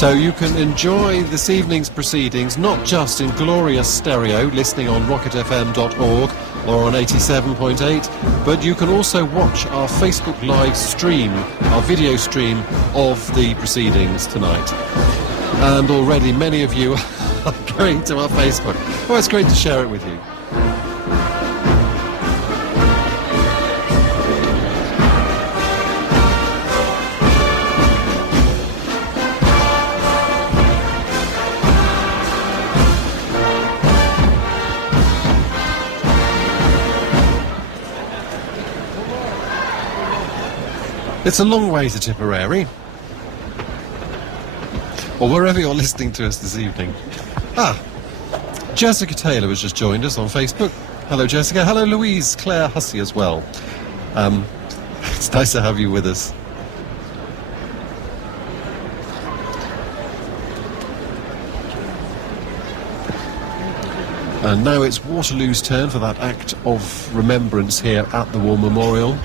So you can enjoy this evening's proceedings not just in glorious stereo, listening on rocketfm.org or on 87.8, but you can also watch our Facebook live stream, our video stream of the proceedings tonight. And already many of you are going to our Facebook. Oh, it's great to share it with you. It's a long way to Tipperary, or wherever you're listening to us this evening. Jessica Taylor has just joined us on Facebook. Hello, Jessica. Hello, Louise Claire Hussey as well. It's nice to have you with us. And now it's Waterloo's turn for that act of remembrance here at the War Memorial.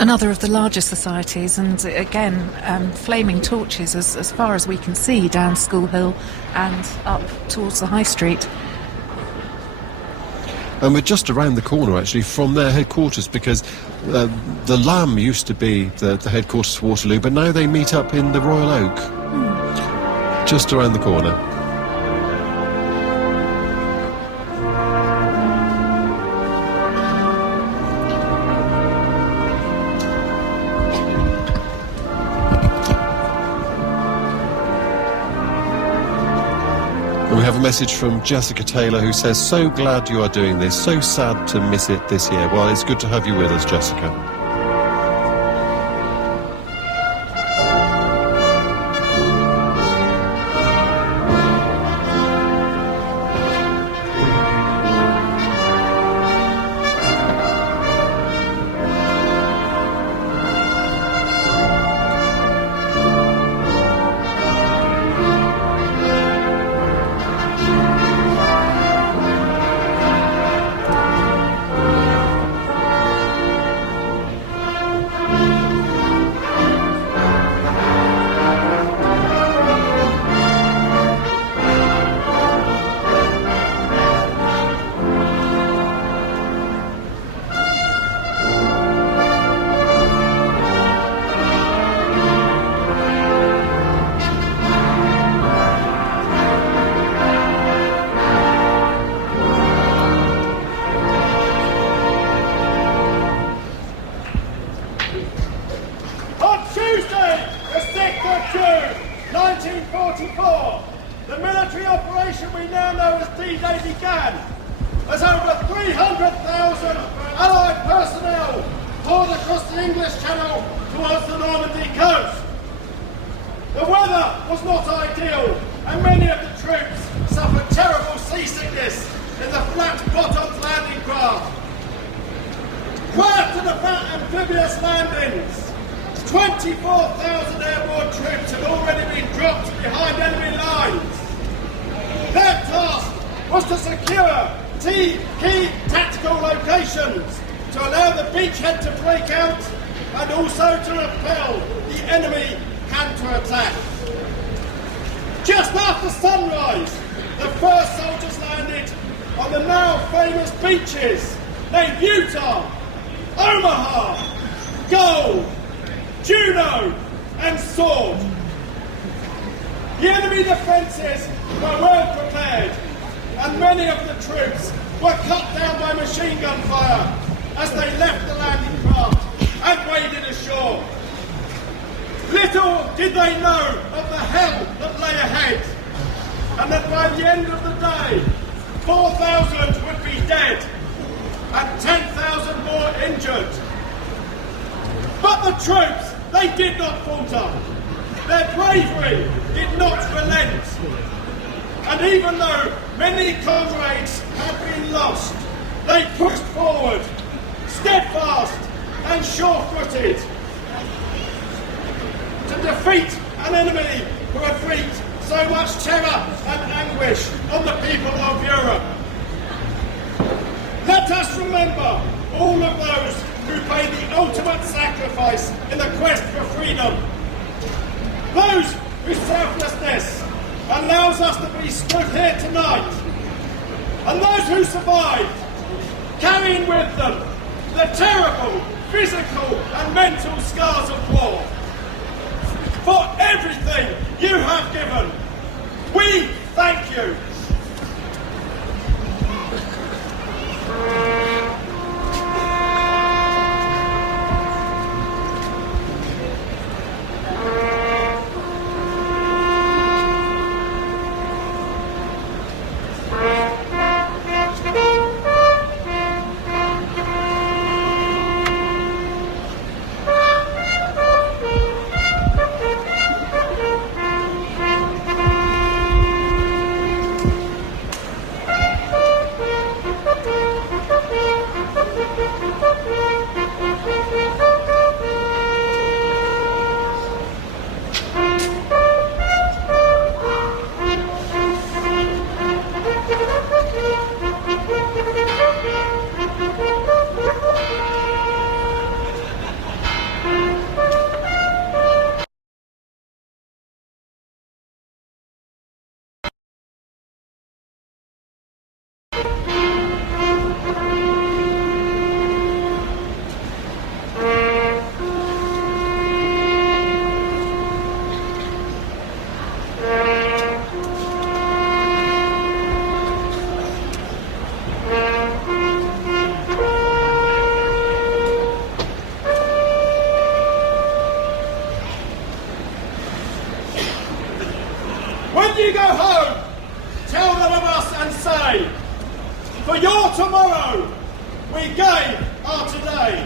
Another of the larger societies, and again, flaming torches as far as we can see down School Hill and up towards the High Street. And we're just around the corner, actually, from their headquarters, because the Lamb used to be the headquarters for Waterloo, but now they meet up in the Royal Oak, just around the corner. We have a message from Jessica Taylor who says, so glad you are doing this, so sad to miss it this year. Well, it's good to have you with us, Jessica. The military operation we now know as D-Day began, as over 300,000 Allied personnel poured across the English Channel towards the Normandy coast. The weather was not ideal, and many of the troops suffered terrible seasickness in the flat-bottomed landing craft. Prior to the fat amphibious landings, 24,000 airborne troops had already been dropped behind enemy lines. Their task was to secure key tactical locations to allow the beachhead to break out and also to repel the enemy counter-attack. Just after sunrise, the first soldiers landed on the now famous beaches named Utah, Omaha, Gold, Juno and Sword. The enemy defences were well prepared, and many of the troops were cut down by machine gun fire as they left the landing craft and waded ashore. Little did they know of the hell that lay ahead, and that by the end of the day, 4,000 would be dead and 10,000 more injured. But the troops, they did not falter. Their bravery did not relent. And even though many comrades had been lost, they pushed forward, steadfast and sure-footed, to defeat an enemy who had wreaked so much terror and anguish on the people of Europe. Let us remember all of those who paid the ultimate sacrifice in the quest for freedom. Those whose selflessness allows us to be stood here tonight. And those who survived, carrying with them the terrible physical and mental scars of war. For everything you have given, we thank you. When you go home, tell them of us and say, for your tomorrow, we gave our today.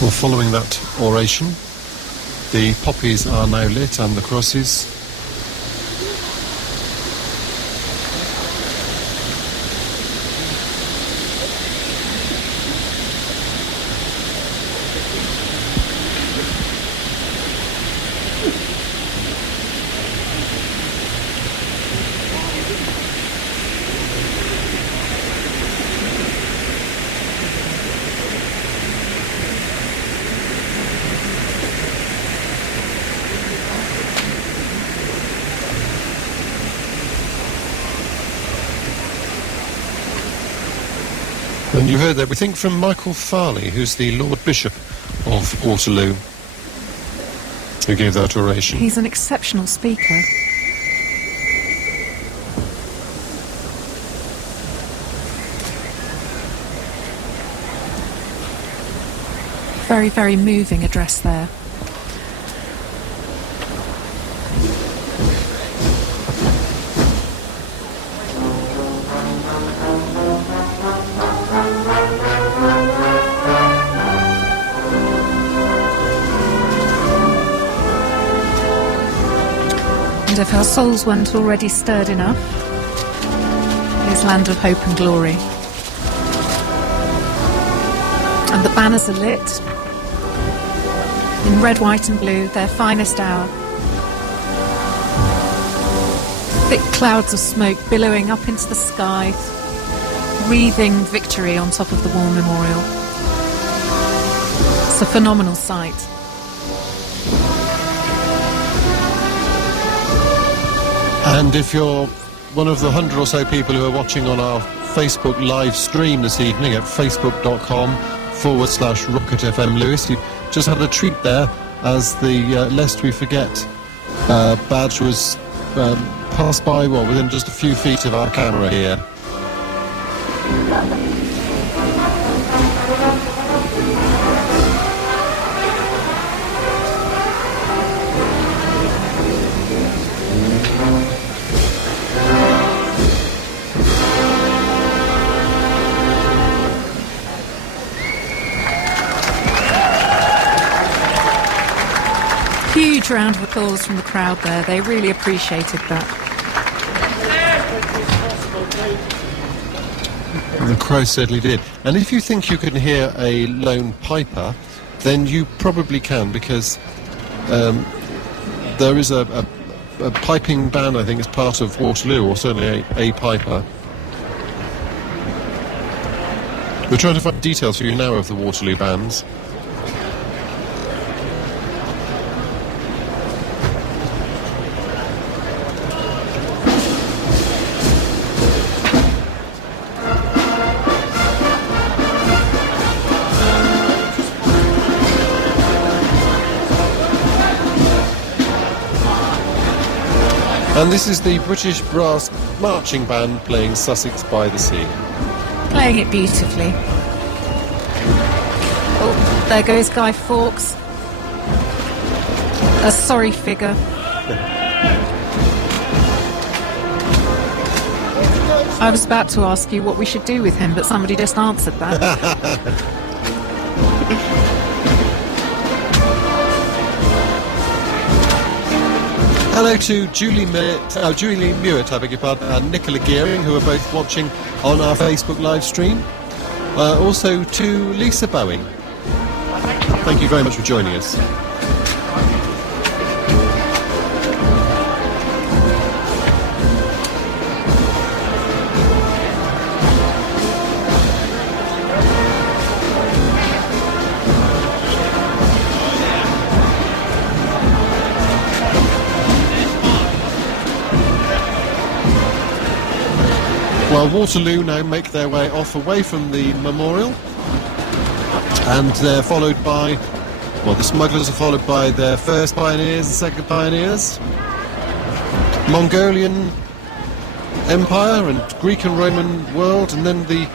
Well, following that oration, the poppies are now lit and the crosses. And you heard everything from Michael Farley, who's the Lord Bishop of Waterloo, who gave that oration. He's an exceptional speaker. Very, very moving address there. And if our souls weren't already stirred enough, here's Land of Hope and Glory. And the banners are lit in red, white and blue, their finest hour. Thick clouds of smoke billowing up into the sky, wreathing victory on top of the war memorial. It's a phenomenal sight. And if you're one of the 100 or so people who are watching on our Facebook live stream this evening at facebook.com/Rocket FM Lewes, you just had a treat there as the Lest We Forget badge was passed by, well, within just a few feet of our camera here. Huge round of applause from the crowd there. They really appreciated that. The crow certainly did. And if you think you can hear a lone piper, then you probably can, because there is a piping band, I think, as part of Waterloo, or certainly a piper. We're trying to find details for you now of the Waterloo bands. And this is the British Brass Marching Band playing Sussex by the Sea. Playing it beautifully. Oh, there goes Guy Fawkes. A sorry figure. I was about to ask you what we should do with him, but somebody just answered that. Hello to Julie Mewett, I beg your pardon, and Nicola Gearing, who are both watching on our Facebook live stream. Also to Lisa Bowing. Thank you very much for joining us. Well, Waterloo now make their way off away from the memorial, and they're followed by, well, the smugglers are followed by their first pioneers and second pioneers, Mongolian Empire and Greek and Roman world, and then the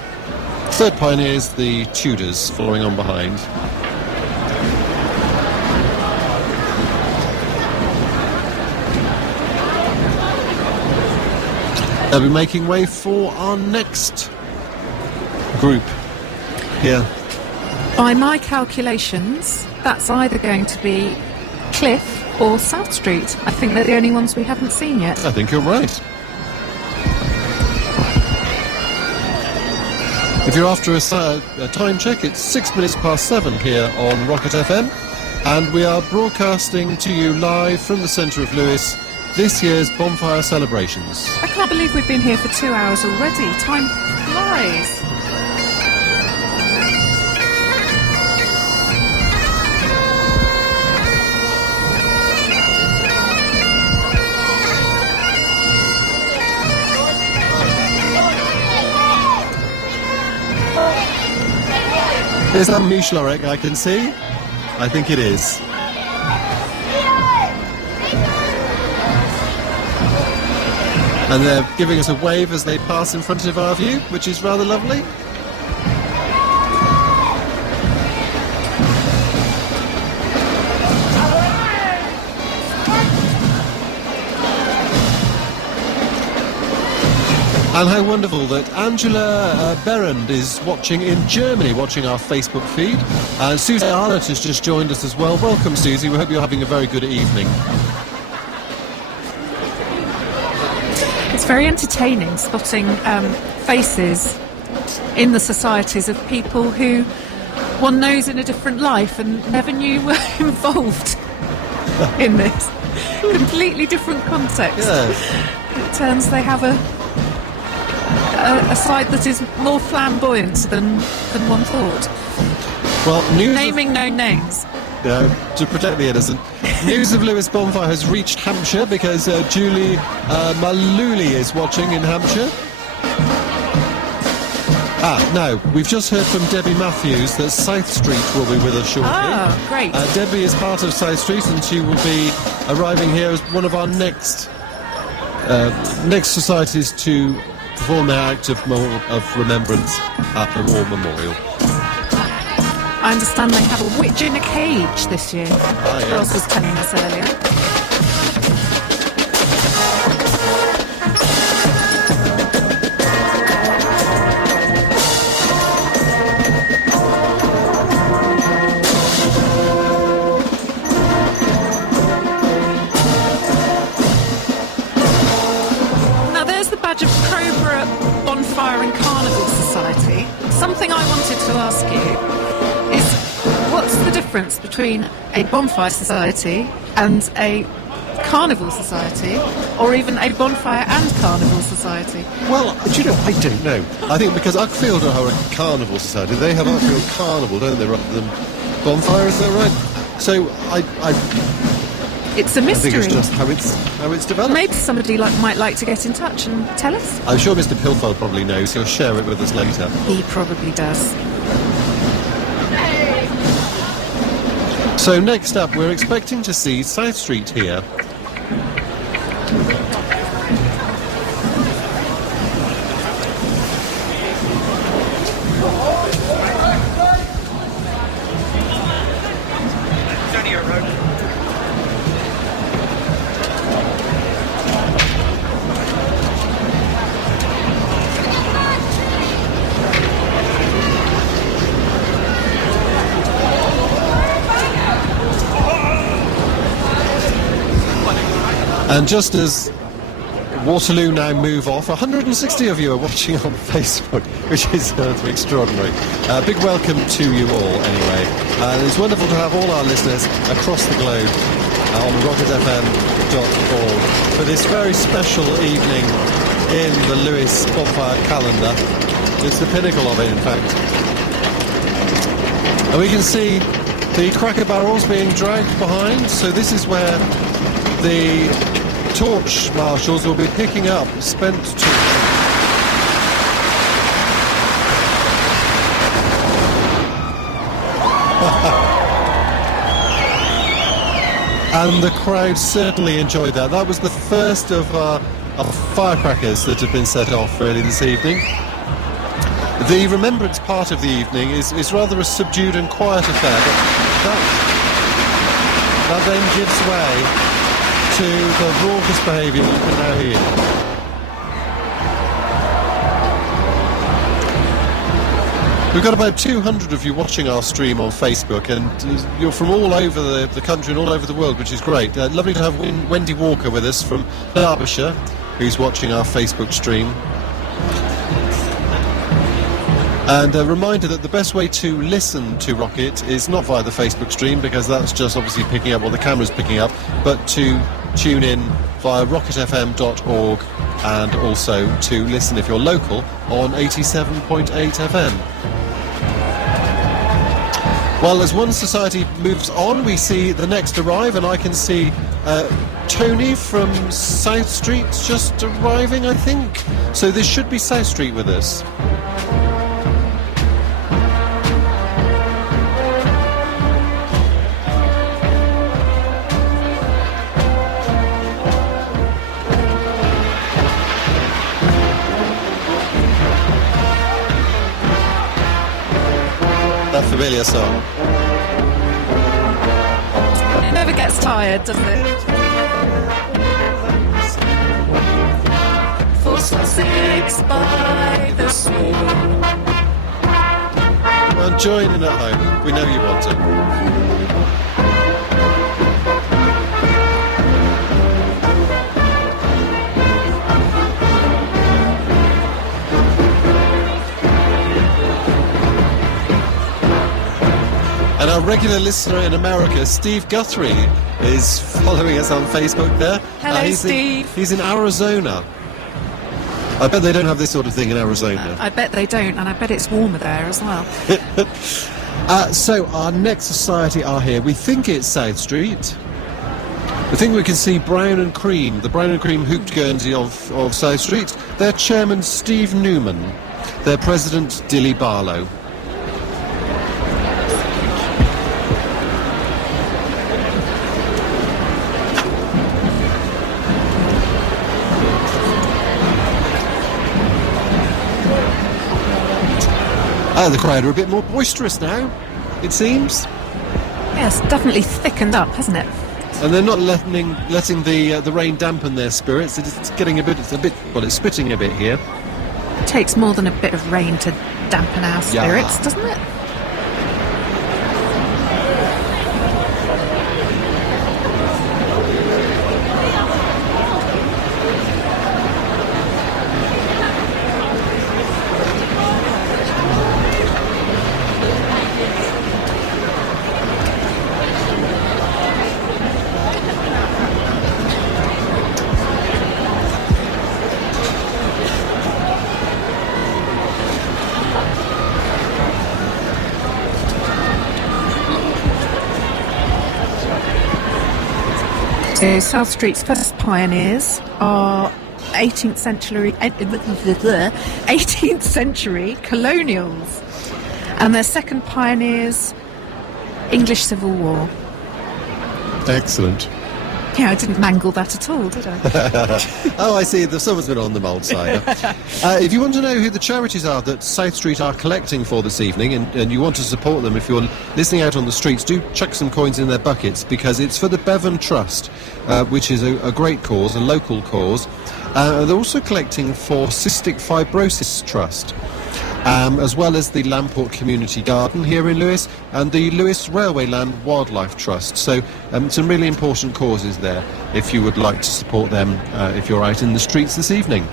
third pioneers, the Tudors, following on behind. They'll be making way for our next group here. By my calculations, that's either going to be Cliff or South Street. I think they're the only ones we haven't seen yet. I think you're right. If you're after a time check, it's 6 minutes past 7 here on Rocket FM, and we are broadcasting to you live from the centre of Lewes, this year's bonfire celebrations. I can't believe we've been here for 2 hours already. Time flies. Is that Michelorek I can see? I think it is. And they're giving us a wave as they pass in front of our view, which is rather lovely. And how wonderful that Angela Berend is watching in Germany, watching our Facebook feed. And Susie Arnott has just joined us as well. Welcome, Susie. We hope you're having a very good evening. It's very entertaining spotting faces in the societies of people who one knows in a different life and never knew were involved in this. Completely different context. Yes. It turns they have a side that is more flamboyant than one thought. Well, Naming no names. To protect the innocent. News of Lewes Bonfire has reached Hampshire because Julie Maluli is watching in Hampshire. No, we've just heard from Debbie Matthews that South Street will be with us shortly. Ah, great. Debbie is part of South Street, and she will be arriving here as one of our next societies to perform their act of remembrance at the War Memorial. I understand they have a witch in a cage this year. Yes. Ross was telling us earlier. Now there's the badge of Cobra Bonfire and Carnival Society. Something I wanted to ask you is, what's the difference between a bonfire society and a carnival society, or even a bonfire and carnival society? Well, do you know, I don't know. I think because Uckfield are a carnival society, they have Uckfield Carnival, don't they, rather than bonfire, is that right? So It's a I mystery. think it's just how it's developed. Maybe somebody might like to get in touch and tell us. I'm sure Mr. Pilfold probably knows. He'll share it with us later. He probably does. So next up, we're expecting to see South Street here. And just as Waterloo now move off, 160 of you are watching on Facebook, which is extraordinary. Big welcome to you all, anyway. It's wonderful to have all our listeners across the globe on rocketfm.org for this very special evening in the Lewes Bonfire calendar. It's the pinnacle of it, in fact. And we can see the cracker barrels being dragged behind, so this is where the torch marshals will be picking up spent torch. And the crowd certainly enjoyed that. That was the first of firecrackers that have been set off really this evening. The remembrance part of the evening is rather a subdued and quiet affair, but that then gives way to the raucous behaviour you can now hear. We've got about 200 of you watching our stream on Facebook, and you're from all over the country and all over the world, which is great. Lovely to have Wendy Walker with us from Derbyshire, who's watching our Facebook stream. And a reminder that the best way to listen to Rocket is not via the Facebook stream, because that's just obviously picking up what the camera's picking up, but to tune in via rocketfm.org, and also to listen if you're local on 87.8 FM. Well, as one society moves on, we see the next arrive, and I can see Tony from South Street just arriving, I think. So this should be South Street with us. Familiar song. It never gets tired, does it? For Sussex by the sea. Well, join in at home. We know you want to. And our regular listener in America, Steve Guthrie, is following us on Facebook there. Hello, Steve. He's in Arizona. I bet they don't have this sort of thing in Arizona. I bet they don't, and I bet it's warmer there as well. So our next society are here. We think it's South Street. We think we can see Brown and Cream, the Brown and Cream hooped Guernsey of South Street. Their chairman, Steve Newman. their president, Dilly Barlow. The crowd are a bit more boisterous now, it seems. Yes, definitely thickened up, hasn't it? And they're not letting the rain dampen their spirits. It's getting it's spitting a bit here. It takes more than a bit of rain to dampen our spirits, doesn't it? So South Street's first pioneers are 18th century colonials, and their second pioneers, English Civil War. Excellent. Yeah, I didn't mangle that at all, did I? Oh, I see. Someone's been on the mould side. If you want to know who the charities are that South Street are collecting for this evening, and you want to support them, if you're listening out on the streets, do chuck some coins in their buckets, because it's for the Bevan Trust, which is a great cause, a local cause. They're also collecting for Cystic Fibrosis Trust, as well as the Lamport Community Garden here in Lewes and the Lewes Railway Land Wildlife Trust. So some really important causes there if you would like to support them if you're out in the streets this evening.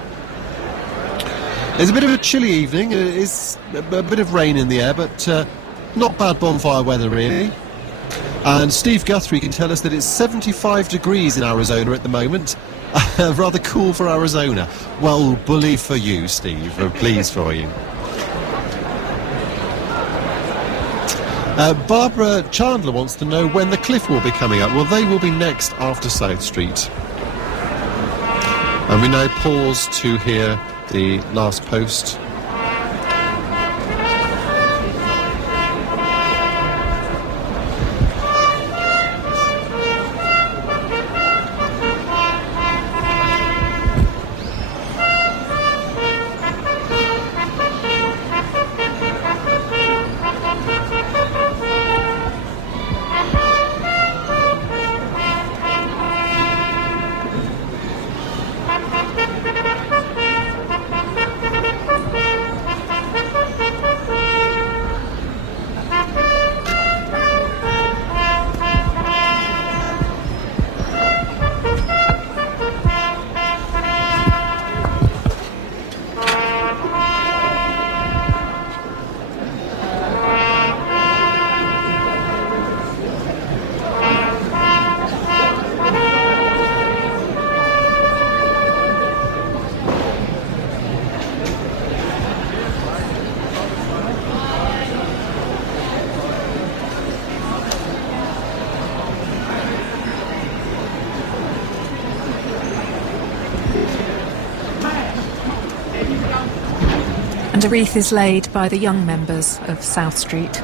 It's a bit of a chilly evening. It is a bit of rain in the air, but not bad bonfire weather really. And Steve Guthrie can tell us that it's 75 degrees in Arizona at the moment. Rather cool for Arizona. Well, bully for you, Steve. We're pleased for you. Barbara Chandler wants to know when the Cliff will be coming up. Well, they will be next after South Street. And we now pause to hear the last post. And a wreath is laid by the young members of South Street.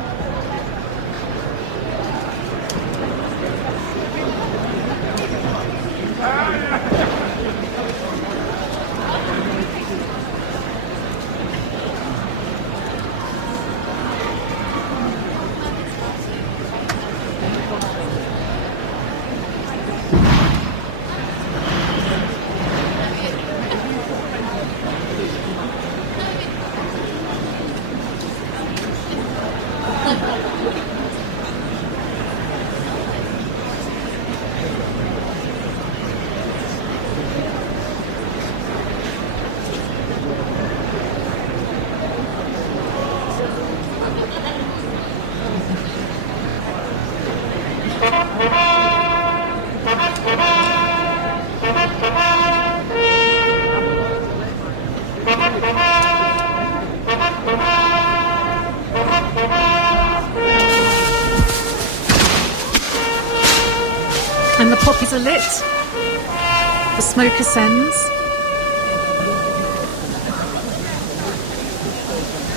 And the poppies are lit, the smoke ascends.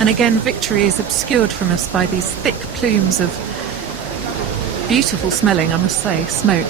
And again, victory is obscured from us by these thick plumes of beautiful smelling, I must say, smoke.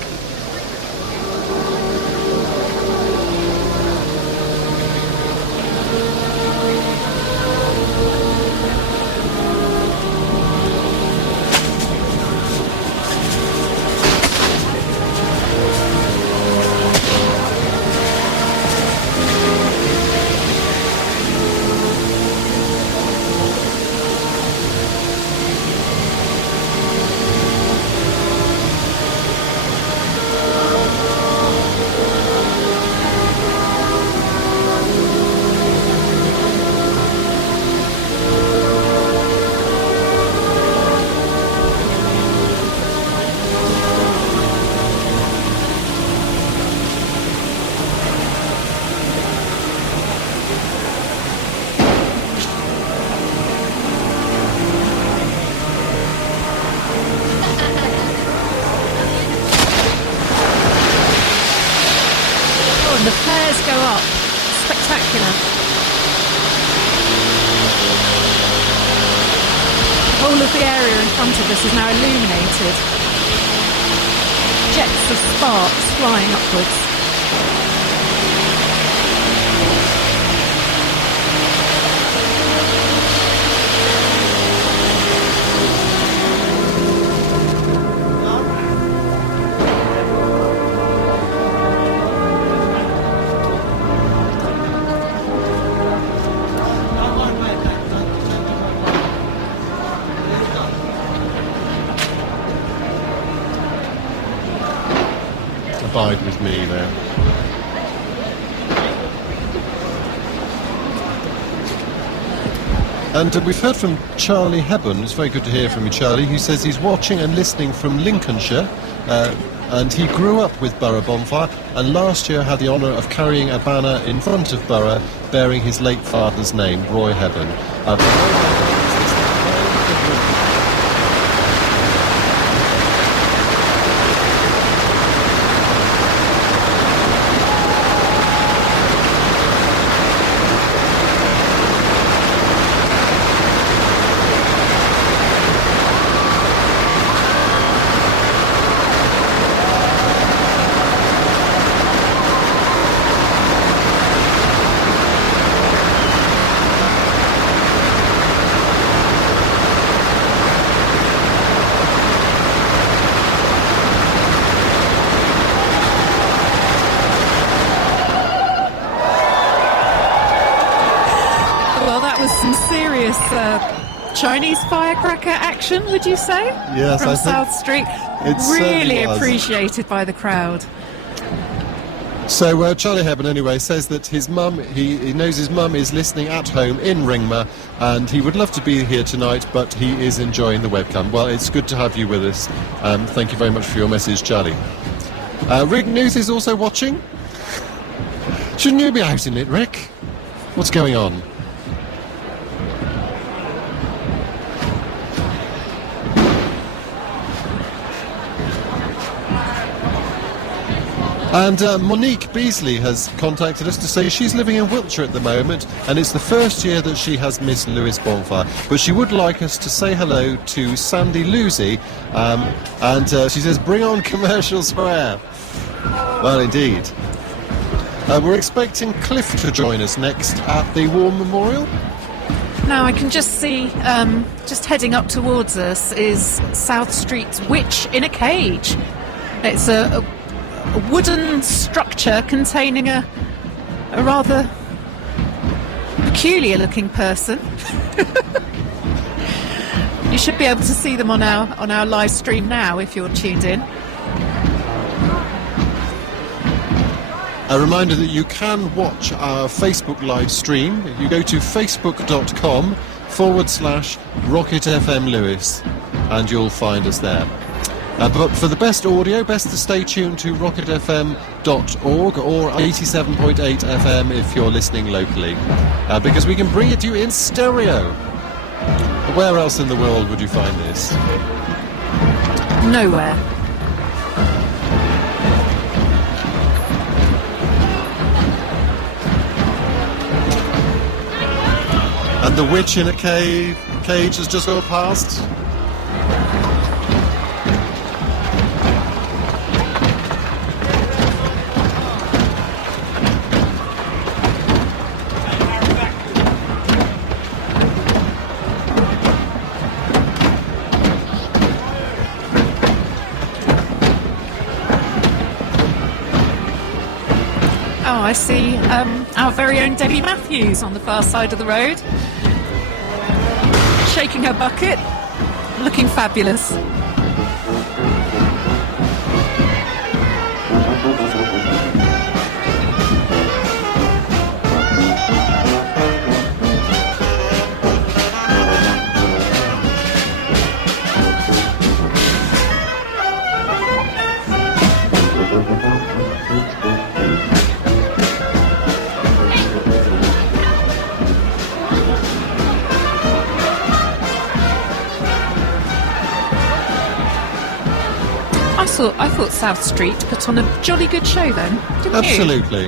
The flares go up. Spectacular. The whole of the area in front of us is now illuminated. Jets of sparks flying upwards. Abide with me there. And we've heard from Charlie Hebburn. It's very good to hear from you, Charlie. He says he's watching and listening from Lincolnshire, and he grew up with Borough Bonfire, and last year had the honour of carrying a banner in front of Borough bearing his late father's name, Roy Hebburn. Some serious Chinese firecracker action, would you say? Yes, from I think South Street. it Really certainly was. appreciated by the crowd. So Charlie Hebburn anyway says that his mum, he knows his mum is listening at home in Ringmer, and he would love to be here tonight, but he is enjoying the webcam. Well, it's good to have you with us. Thank you very much for your message, Charlie. Rick Newth is also watching. Shouldn't you be out in it, Rick? What's going on? And Monique Beasley has contacted us to say she's living in Wiltshire at the moment, and it's the first year that she has missed Lewes Bonfire. But she would like us to say hello to Sandy Lucy, and she says, bring on Commercial Square. Well, indeed. We're expecting Cliff to join us next at the War Memorial. Now I can just see, just heading up towards us is South Street's Witch in a Cage. It's a wooden structure containing a rather peculiar looking person. You should be able to see them on our live stream now if you're tuned in. A reminder that you can watch our Facebook live stream. You go to facebook.com/Rocket FM Lewes and you'll find us there. But for the best audio, best to stay tuned to rocketfm.org or 87.8 FM if you're listening locally, because we can bring it to you in stereo. Where else in the world would you find this? Nowhere. And And the witch in a cage has just gone past. Oh, I see our very own Debbie Matthews on the far side of the road, shaking her bucket, looking fabulous. I thought South Street put on a jolly good show then, didn't you? Absolutely.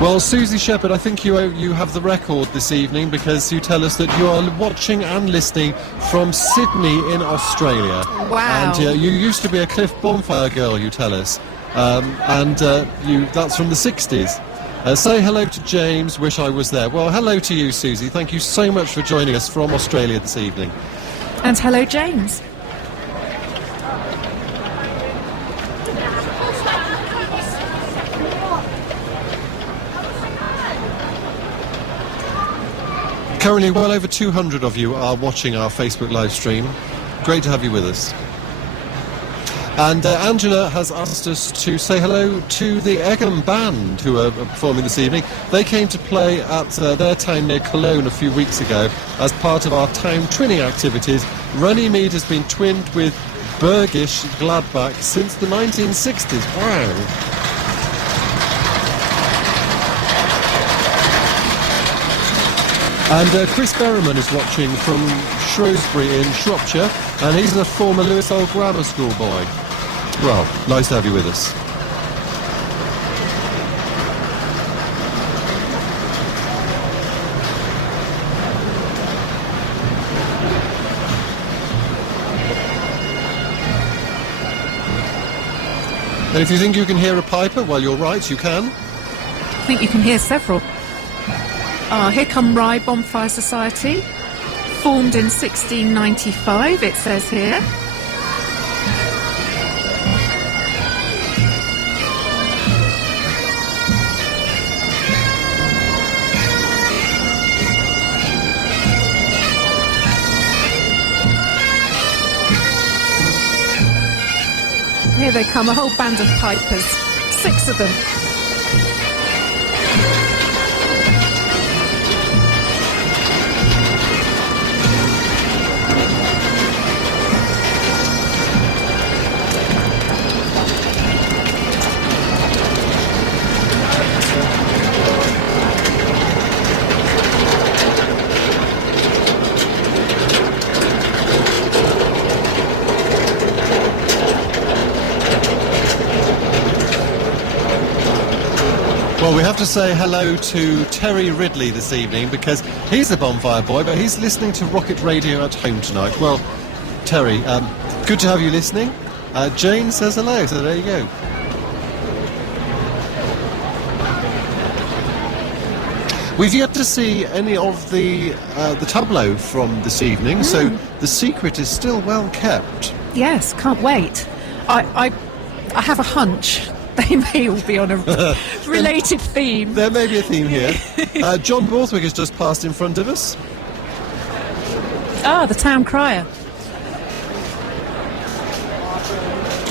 Well, Susie Shepherd, I think you have the record this evening because you tell us that you are watching and listening from Sydney in Australia. Wow. And you used to be a Cliff Bonfire girl, you tell us. That's from the 60s. Say hello to James, wish I was there. Well, hello to you, Susie. Thank you so much for joining us from Australia this evening. And hello, James. Currently, well over 200 of you are watching our Facebook live stream. Great to have you with us. And Angela has asked us to say hello to the Egham Band, who are performing this evening. They came to play at their town near Cologne a few weeks ago as part of our town twinning activities. Runnymede has been twinned with Bergish Gladbach since the 1960s. Wow. And Chris Berriman is watching from Shrewsbury in Shropshire, and he's a former Lewes Old Grammar School boy. Well, nice to have you with us. And if you think you can hear a piper, well, you're right, you can. I think you can hear several. Here come Rye Bonfire Society, formed in 1695, it says here. Here they come, a whole band of pipers, 6 of them. Well, we have to say hello to Terry Ridley this evening because he's a bonfire boy, but he's listening to Rocket Radio at home tonight. Well, Terry, good to have you listening. Jane says hello, so there you go. We've yet to see any of the tableau from this evening, so the secret is still well kept. Yes, can't wait. I have a hunch they may all be on a related theme. There may be a theme here. John Borthwick has just passed in front of us. Ah, the town crier.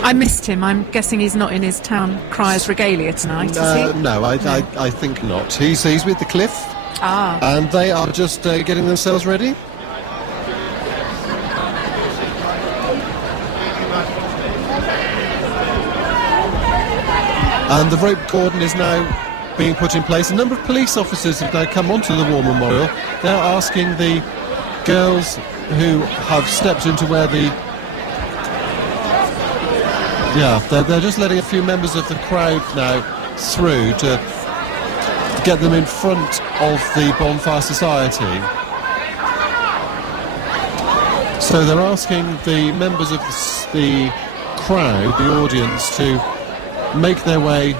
I missed him. I'm guessing he's not in his town crier's regalia tonight, is he? No, I think not. He's with the Cliff. Ah. And they are just getting themselves ready. And the rope cordon is now being put in place. A number of police officers have now come onto the War Memorial. They're asking the girls who have stepped into where they're just letting a few members of the crowd now through to get them in front of the Bonfire Society. So they're asking the members of the crowd, the audience, to make their way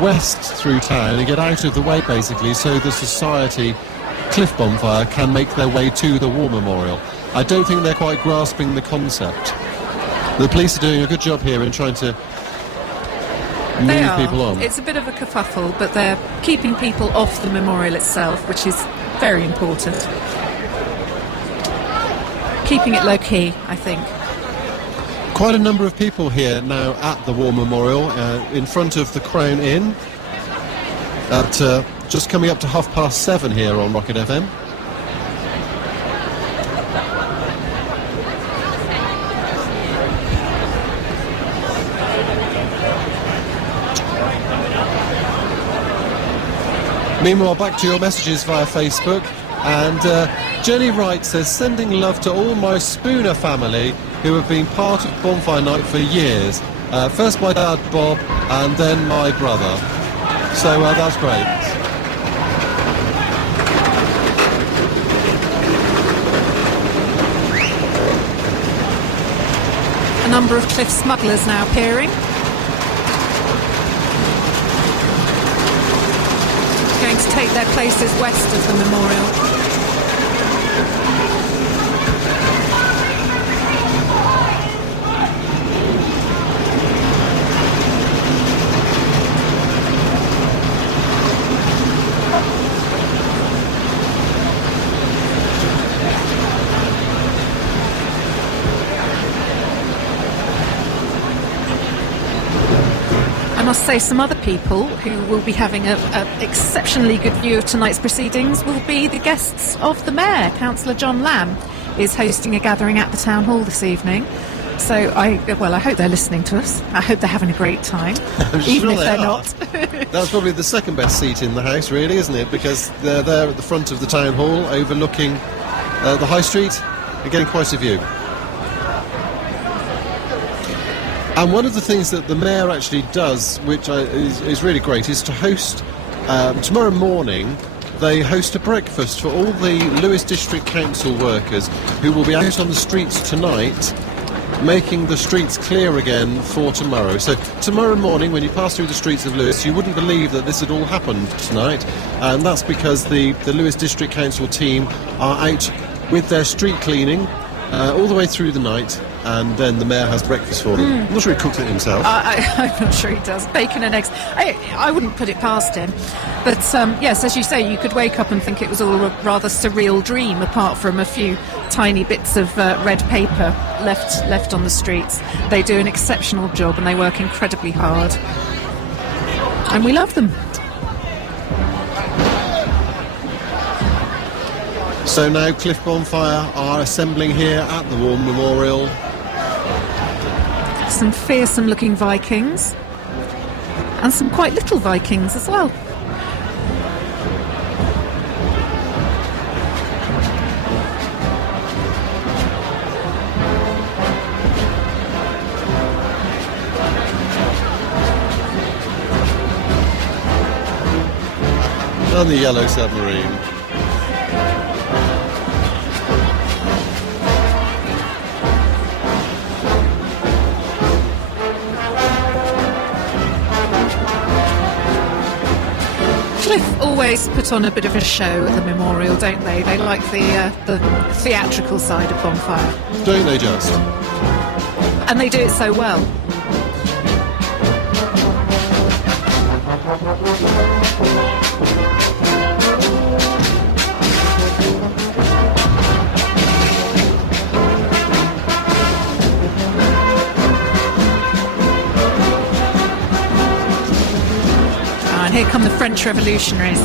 west through town and get out of the way, basically, so the Society Cliff Bonfire can make their way to the War Memorial. I don't think they're quite grasping the concept. The police are doing a good job here in trying to move people on. It's a bit of a kerfuffle, but they're keeping people off the memorial itself, which is very important. Keeping it low-key, I think. Quite a number of people here now at the War Memorial, in front of the Crown Inn, at just coming up to 7:30 here on Rocket FM. Meanwhile, back to your messages via Facebook, and Jenny Wright says, sending love to all my Spooner family who have been part of Bonfire Night for years. First my dad Bob, and then my brother. So that's great. A number of Cliff smugglers now appearing. Going to take their places west of the memorial. I must say, some other people who will be having an exceptionally good view of tonight's proceedings will be the guests of the Mayor. Councillor John Lamb is hosting a gathering at the Town Hall this evening. So I hope they're listening to us. I hope they're having a great time, even if they're not. That's probably the second best seat in the house, really, isn't it? Because they're there at the front of the Town Hall, overlooking the High Street, and getting quite a view. And one of the things that the Mayor actually does, which is really great, is to host, tomorrow morning, they host a breakfast for all the Lewes District Council workers who will be out on the streets tonight, making the streets clear again for tomorrow. So tomorrow morning, when you pass through the streets of Lewes, you wouldn't believe that this had all happened tonight, and that's because the Lewes District Council team are out with their street cleaning all the way through the night, and then the Mayor has breakfast for them. I'm not sure he cooks it himself. I'm not sure he does. Bacon and eggs. I wouldn't put it past him. But yes, as you say, you could wake up and think it was all a rather surreal dream, apart from a few tiny bits of red paper left on the streets. They do an exceptional job and they work incredibly hard. And we love them. So now Cliff Bonfire are assembling here at the War Memorial. Some fearsome looking Vikings and some quite little Vikings as well. And the yellow submarine. Cliff always put on a bit of a show at the memorial, don't they? They like the theatrical side of Bonfire. Don't they just? And they do it so well. And here come the French revolutionaries.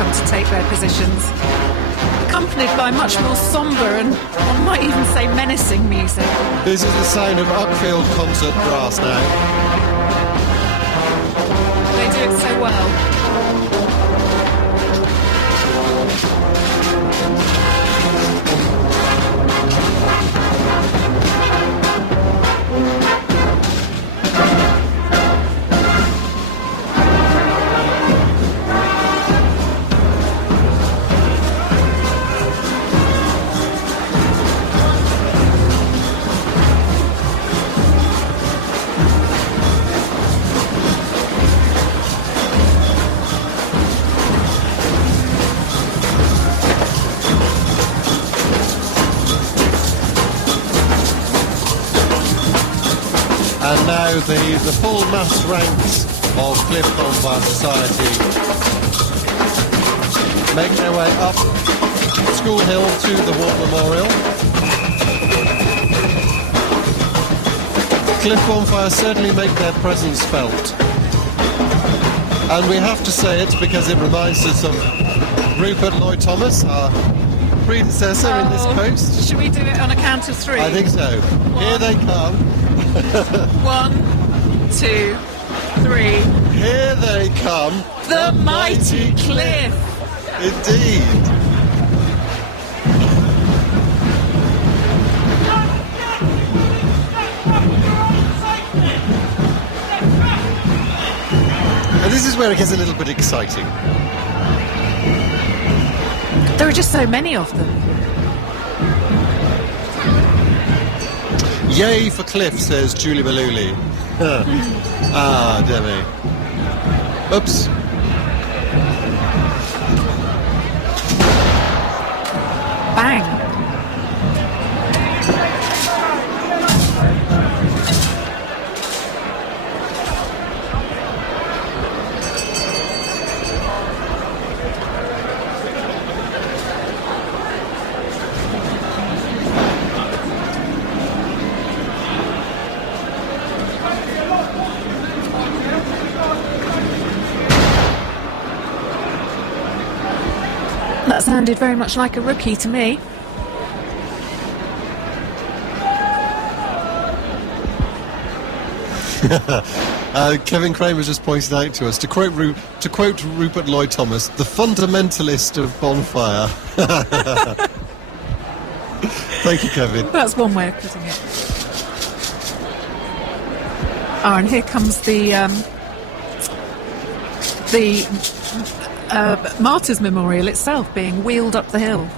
come to take their positions, accompanied by much more sombre and one might even say menacing music. This is the sound of Uckfield concert brass now. They do it so well. And now the full massed ranks of Cliff Bonfire Society make their way up School Hill to the War Memorial. Cliff Bonfire certainly make their presence felt. And we have to say it because it reminds us of Rupert Lloyd Thomas, our predecessor in this post. Should we do it on a count of three? I think so. Here they come. 1, 2, 3. Here they come. The mighty Cliff. Indeed. And this is where it gets a little bit exciting. There are just so many of them. Yay for Cliff, says Julie Maluli. Ah, dear me. Oops. Bang. That sounded very much like a rookie to me. Kevin Kramer just pointed out to us, to quote Rupert Lloyd Thomas, the fundamentalist of Bonfire. Thank you, Kevin. That's one way of putting it. Oh, and here comes the Martyrs Memorial itself being wheeled up the hill.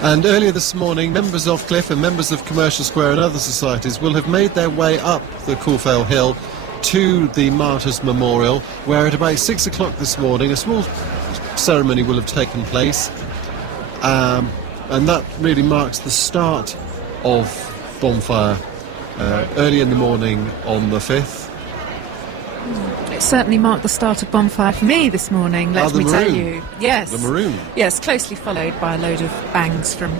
And earlier this morning, members of Cliff and members of Commercial Square and other societies will have made their way up the Courfell Hill to the Martyrs Memorial, where at about 6 o'clock this morning a small ceremony will have taken place. And that really marks the start of Bonfire early in the morning on the 5th. It certainly marked the start of Bonfire for me this morning, let me tell you. Yes. The maroon. Yes, closely followed by a load of bangs from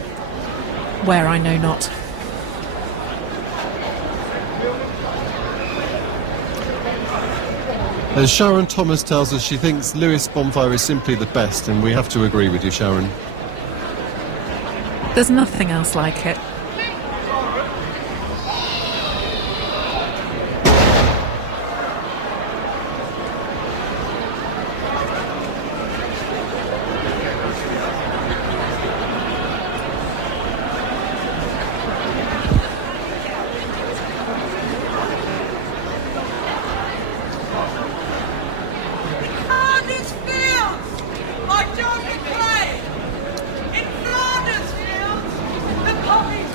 where I know not. And Sharon Thomas tells us she thinks Lewes Bonfire is simply the best, and we have to agree with you, Sharon. There's nothing else like it. Flanders fields, the poppies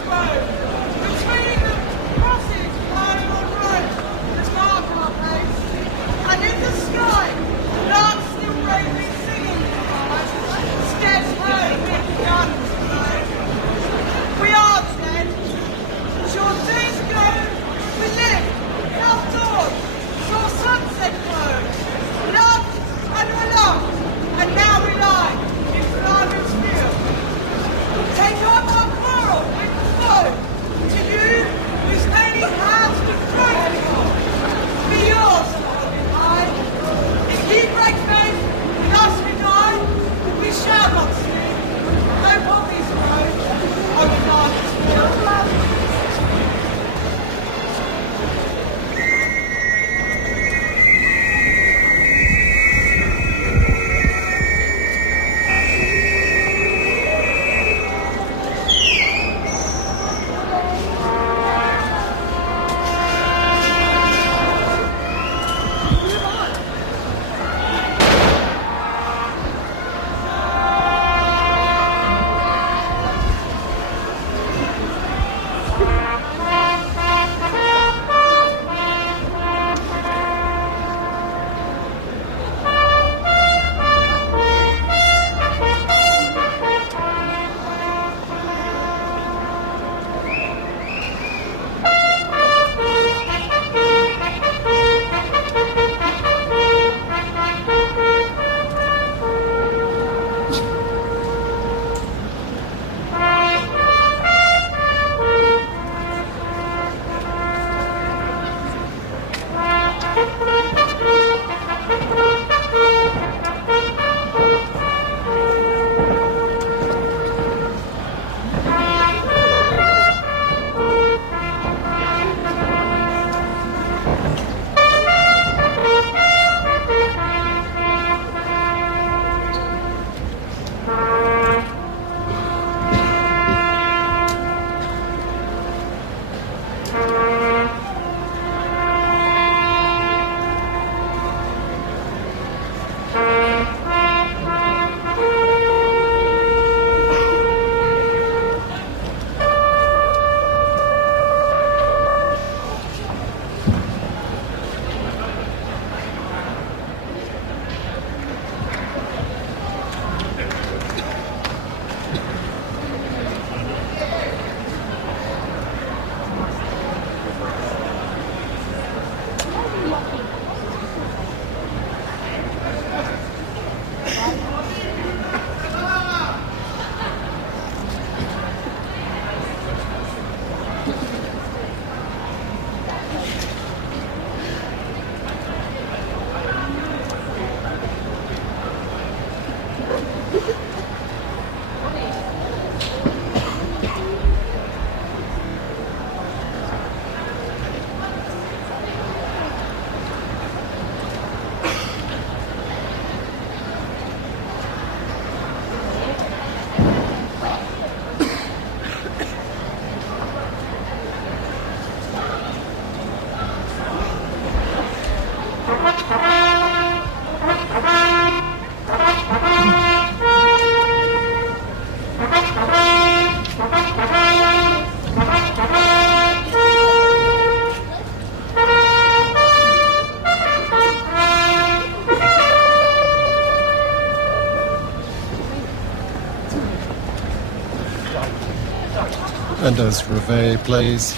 And as Reveille plays,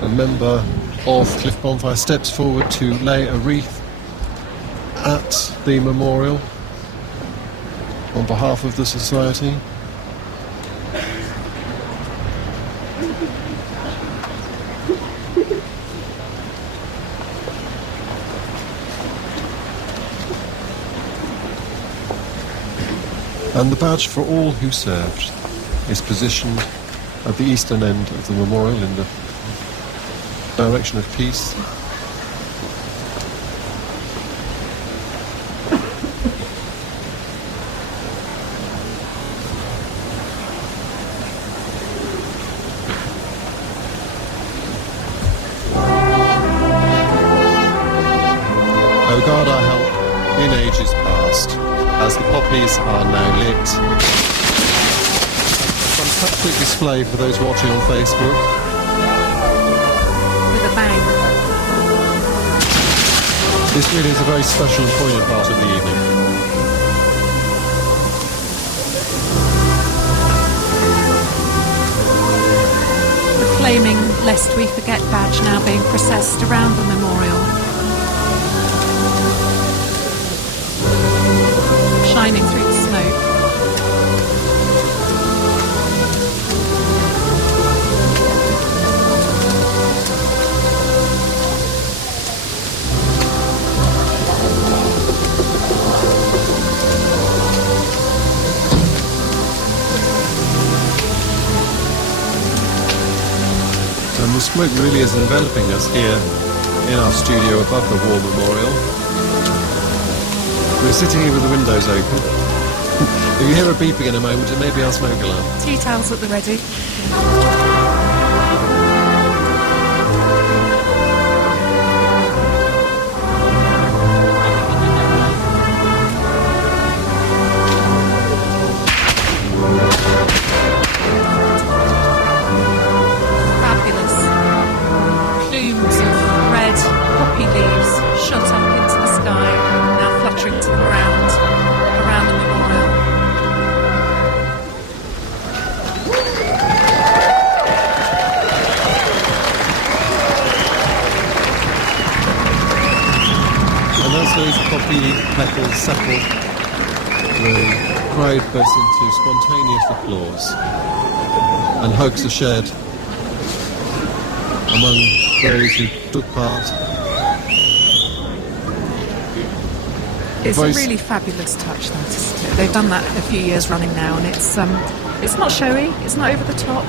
a member of Cliff Bonfire steps forward to lay a wreath at the memorial on behalf of the society. And the badge for all who served is positioned at the eastern end of the memorial in the direction of peace. O God, our help in ages past, as the poppies are now lit. A fantastic display for those watching on Facebook. With a bang. This really is a very special and poignant part of the evening. The flaming Lest We Forget badge now being processed around the memorial. Shining through the smoke. And the smoke really is enveloping us here in our studio above the war memorial. We're sitting here with the windows open. If you hear a beeping in a moment, it may be our smoke alarm. Tea towels at the ready. Fabulous. Plumes of red poppy leaves shot up into the sky, now fluttering to the ground around the memorial. And as those poppy petals settle, the crowd bursts into spontaneous applause, and hugs are shared among those who took part. It's Very a really fabulous touch, that, isn't it? They've done that a few years running now, and it's not showy, it's not over the top,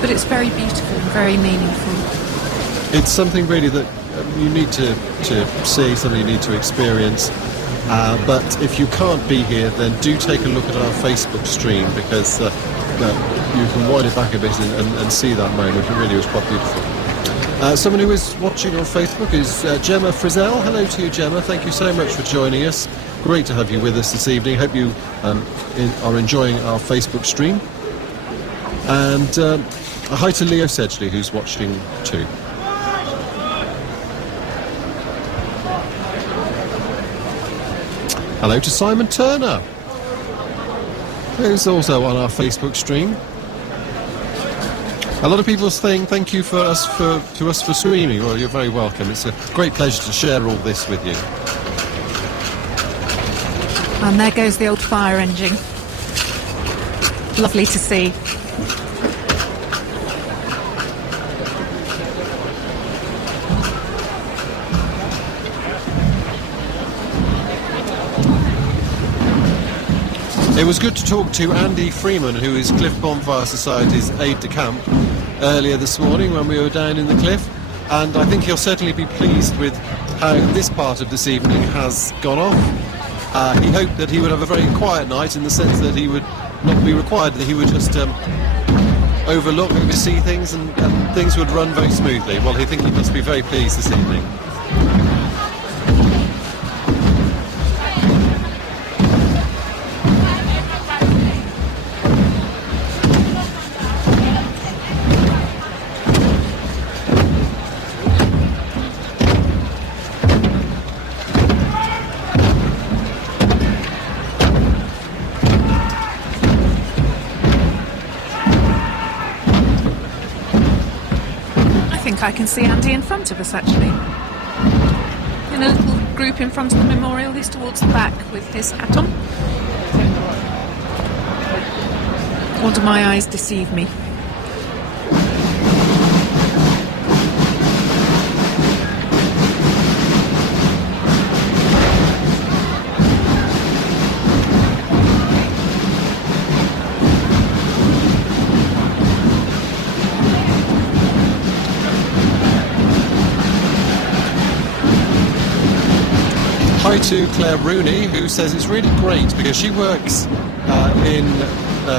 but it's very beautiful and very meaningful. It's something really that you need to see, something you need to experience. But if you can't be here, then do take a look at our Facebook stream, because you can wind it back a bit and see that moment. It really was quite beautiful. Someone who is watching on Facebook is Gemma Frizzell. Hello to you, Gemma. Thank you so much for joining us. Great to have you with us this evening. Hope you are enjoying our Facebook stream. And hi to Leo Sedgley, who's watching too. Hello to Simon Turner, who's also on our Facebook stream. A lot of people are saying thank you to us for streaming. Well, you're very welcome. It's a great pleasure to share all this with you. And there goes the old fire engine. Lovely to see. It was good to talk to Andy Freeman, who is Cliff Bonfire Society's aide-de-camp, earlier this morning when we were down in the cliff, and I think he'll certainly be pleased with how this part of this evening has gone off. He hoped that he would have a very quiet night, in the sense that he would not be required, that he would just oversee things, and things would run very smoothly. Well, I think he must be very pleased this evening. think I can see Andy in front of us, actually. In a little group in front of the memorial. He's towards the back with his hat on. Or do my eyes deceive me? Hi to Claire Rooney, who says it's really great because she works in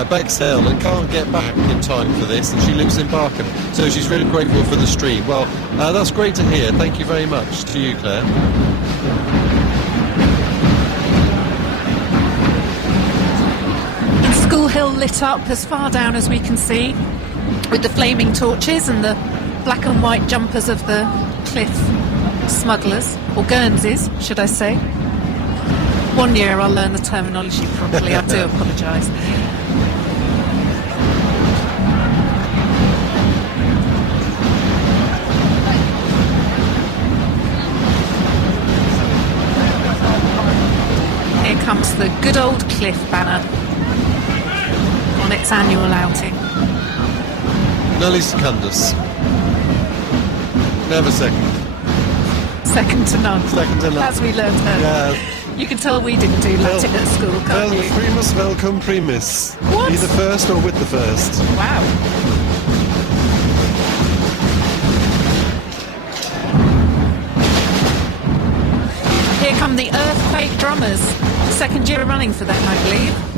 Bexhill and can't get back in time for this, and she lives in Barkham, so she's really grateful for the stream. Well, that's great to hear. Thank you very much to you, Claire. School Hill lit up as far down as we can see, with the flaming torches and the black and white jumpers of the cliff smugglers, or Guernseys, should I say. One year I'll learn the terminology properly, I do apologise. Here comes the good old cliff banner on its annual outing. Nelly Secundus. Never second. Second to none. Second to none. As we learned earlier. Yeah. You can tell we didn't do Latin at school, Well, can't the you? primus vel cum primis. What? Either first or with the first. Wow. Here come the Earthquake Drummers. Second year running for them, I believe.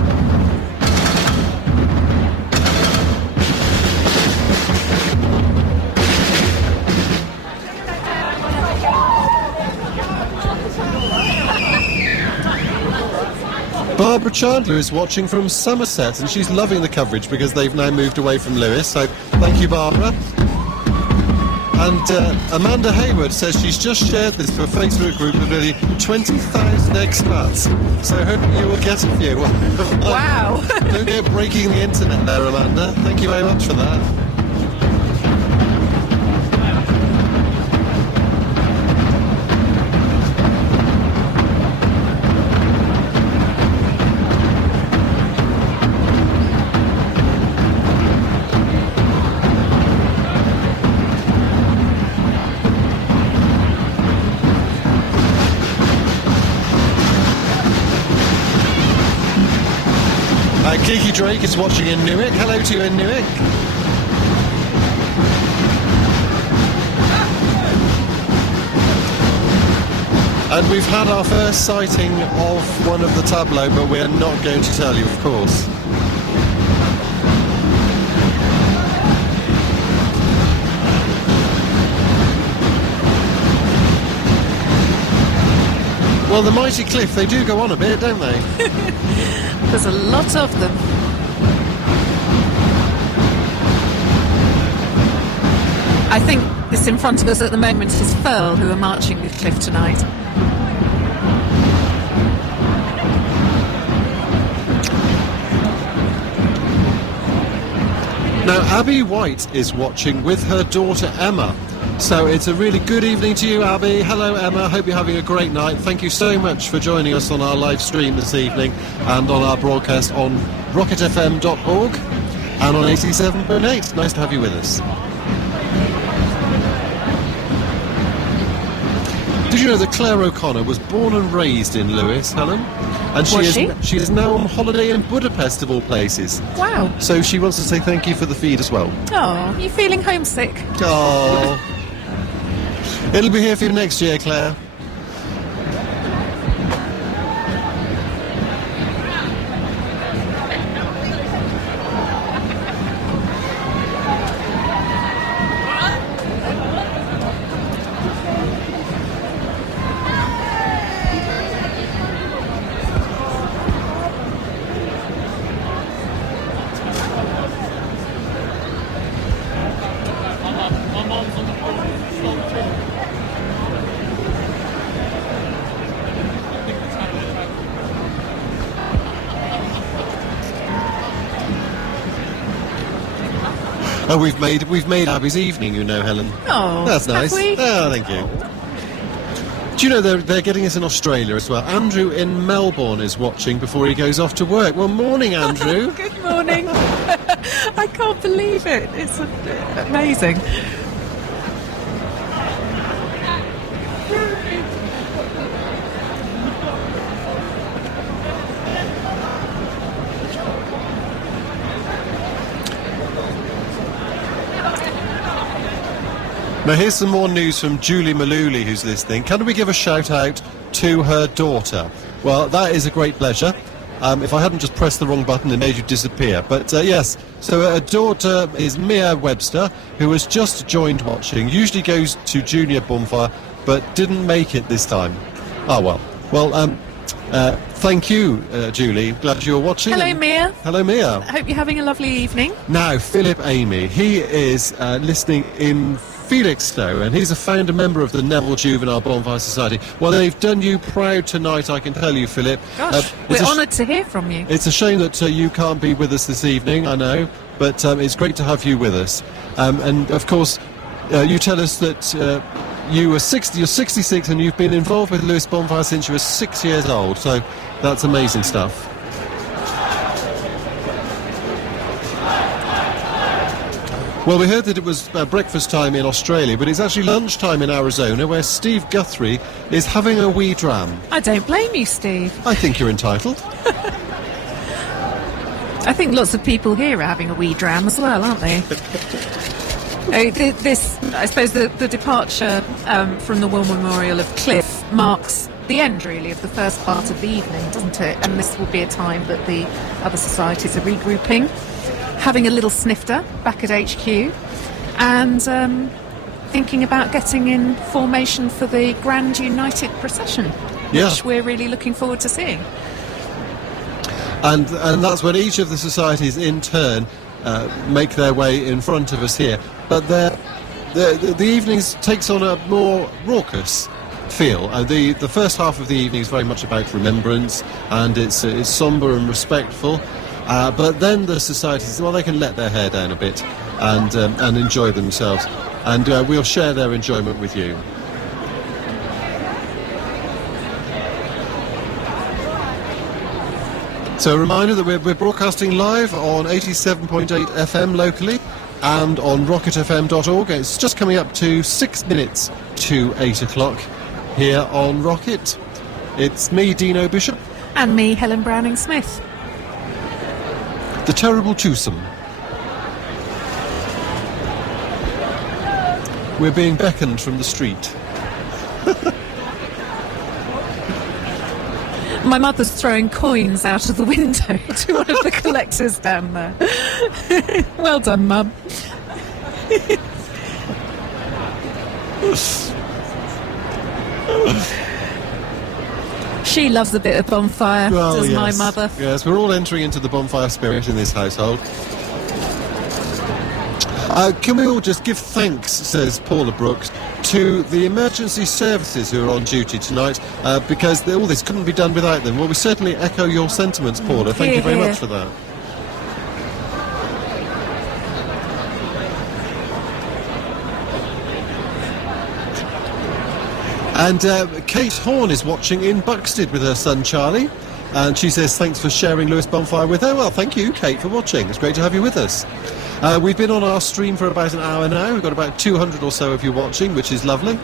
Barbara Chandler is watching from Somerset, and she's loving the coverage because they've now moved away from Lewes, so thank you, Barbara. And Amanda Hayward says she's just shared this to a Facebook group of nearly 20,000 expats, so hoping you will get a few. Wow. Don't get breaking the internet there, Amanda. Thank you very much for that. Kiki Drake is watching in Newark. Hello to you in Newark. And we've had our first sighting of one of the Tableau, but we're not going to tell you, of course. Well, the mighty cliff, they do go on a bit, don't they? There's a lot of them. I think this in front of us at the moment is Firle, who are marching with Cliff tonight. Now, Abby White is watching with her daughter Emma. So it's a really good evening to you, Abby. Hello, Emma. Hope you're having a great night. Thank you so much for joining us on our live stream this evening and on our broadcast on rocketfm.org and on 87.8. Nice to have you with us. Did you know that Claire O'Connor was born and raised in Lewes, Helen? And she is now on holiday in Budapest, of all places. Wow. So she wants to say thank you for the feed as well. Oh, you feeling homesick? Oh. It'll be here for you next year, Claire. Oh, we've made Abby's evening, you know, Helen. Oh, That's nice. have we? Oh, thank you. Do you know they're getting us in Australia as well? Andrew in Melbourne is watching before he goes off to work. Well, morning, Andrew. Good morning. I can't believe it. It's amazing. Now, here's some more news from Julie Malooly, who's listening. Can we give a shout-out to her daughter? Well, that is a great pleasure. If I hadn't just pressed the wrong button and made you disappear. But, yes, so her daughter is Mia Webster, who has just joined watching, usually goes to Junior Bonfire, but didn't make it this time. Oh, well. Well, thank you, Julie. Glad you're watching. Hello, Mia. Hello, Mia. I hope you're having a lovely evening. Now, Philip Amy, he is listening in Felixstowe, and he's a founder member of the Neville Juvenile Bonfire Society. Well, they've done you proud tonight, I can tell you, Philip. Gosh, we're honoured to hear from you. It's a shame that you can't be with us this evening, I know, but it's great to have you with us. And, of course, you tell us that you're 66 and you've been involved with Lewes Bonfire since you were 6 years old, so that's amazing stuff. Well, we heard that it was breakfast time in Australia, but it's actually lunchtime in Arizona, where Steve Guthrie is having a wee dram. I don't blame you, Steve. I think you're entitled. I think lots of people here are having a wee dram as well, aren't they? This, I suppose, the departure from the War Memorial of Cliff marks the end, really, of the first part of the evening, doesn't it? And this will be a time that the other societies are regrouping, having a little snifter back at HQ, and thinking about getting in formation for the Grand United Procession, which we're really looking forward to seeing. And that's when each of the societies in turn make their way in front of us here. But the evenings takes on a more raucous feel. The first half of the evening is very much about remembrance, and it's sombre and respectful. But then the societies, well, they can let their hair down a bit and enjoy themselves. And we'll share their enjoyment with you. So a reminder that we're broadcasting live on 87.8 FM locally and on rocketfm.org. It's just coming up to 6 minutes to 8 o'clock here on Rocket. It's me, Dino Bishop. And me, Helen Browning-Smith. The terrible twosome. We're being beckoned from the street. My mother's throwing coins out of the window to one of the collectors down there. Well done, Mum. She loves a bit of bonfire, does my mother. Yes, we're all entering into the bonfire spirit in this household. Can we all just give thanks, says Paula Brooks, to the emergency services who are on duty tonight, because all this couldn't be done without them. Well, we certainly echo your sentiments, Paula. Thank you very much for that. And Kate Horn is watching in Buxted with her son Charlie, and she says thanks for sharing Lewes Bonfire with her. Well, thank you, Kate, for watching. It's great to have you with us. We've been on our stream for about an hour now. We've got about 200 or so of you watching, which is lovely.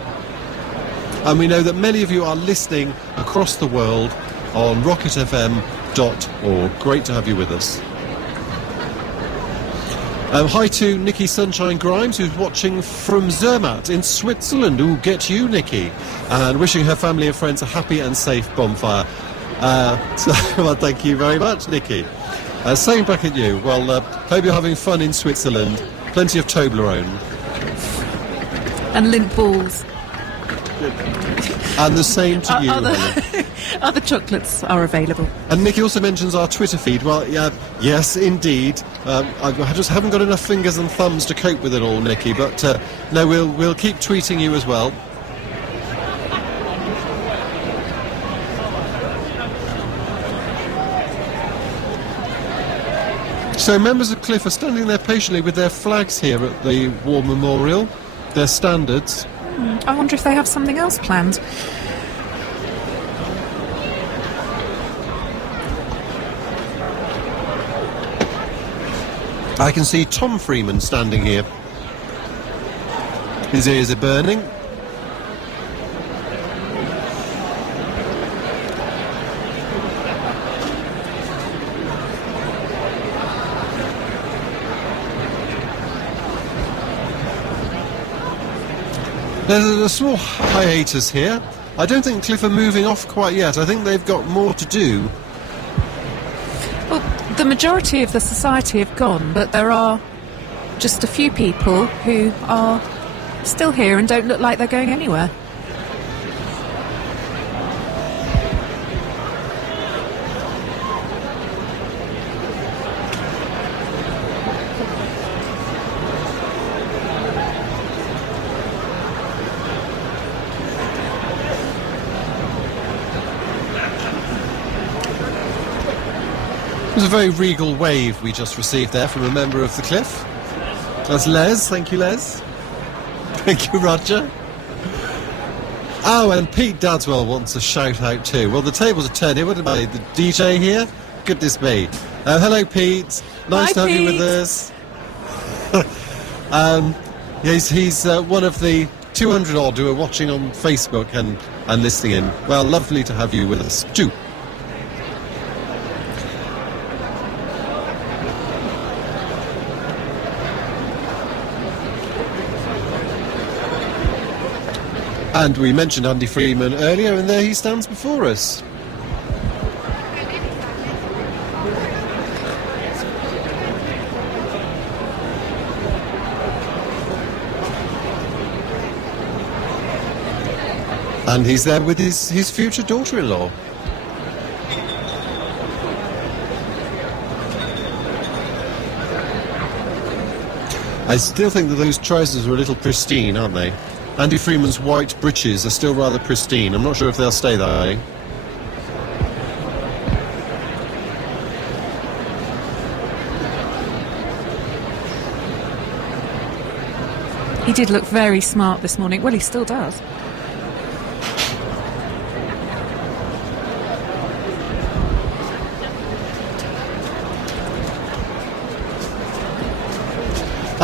And we know that many of you are listening across the world on rocketfm.org. Great to have you with us. Hi to Nikki Sunshine Grimes, who's watching from Zermatt in Switzerland. Ooh, get you, Nikki. And wishing her family and friends a happy and safe bonfire. Well, thank you very much, Nikki. Same back at you. Well, hope you're having fun in Switzerland. Plenty of Toblerone. And lint balls. And the same to you, Other chocolates are available. And Nikki also mentions our Twitter feed. Well, yes, indeed. I just haven't got enough fingers and thumbs to cope with it all, Nikki. But no, we'll keep tweeting you as well. So members of Cliff are standing there patiently with their flags here at the War Memorial, their standards. I wonder if they have something else planned. I can see Tom Freeman standing here. His ears are burning. There's a small hiatus here. I don't think Cliff are moving off quite yet. I think they've got more to do. Well, the majority of the society have gone, but there are just a few people who are still here and don't look like they're going anywhere. It was a very regal wave we just received there from a member of the Cliff. That's Les. Thank you, Les. Thank you, Roger. Oh, and Pete Dadswell wants a shout out too. Well, the tables are turned here. What about the DJ here? Goodness me. Hello, Pete. Nice Hi, to have you Pete. with us. He's one of the 200 odd who are watching on Facebook and listening in. Well, lovely to have you with us too. And we mentioned Andy Freeman earlier, and there he stands before us. And he's there with his future daughter-in-law. I still think that those trousers are a little pristine, aren't they? Andy Freeman's white breeches are still rather pristine. I'm not sure if they'll stay that way. He did look very smart this morning. Well, he still does.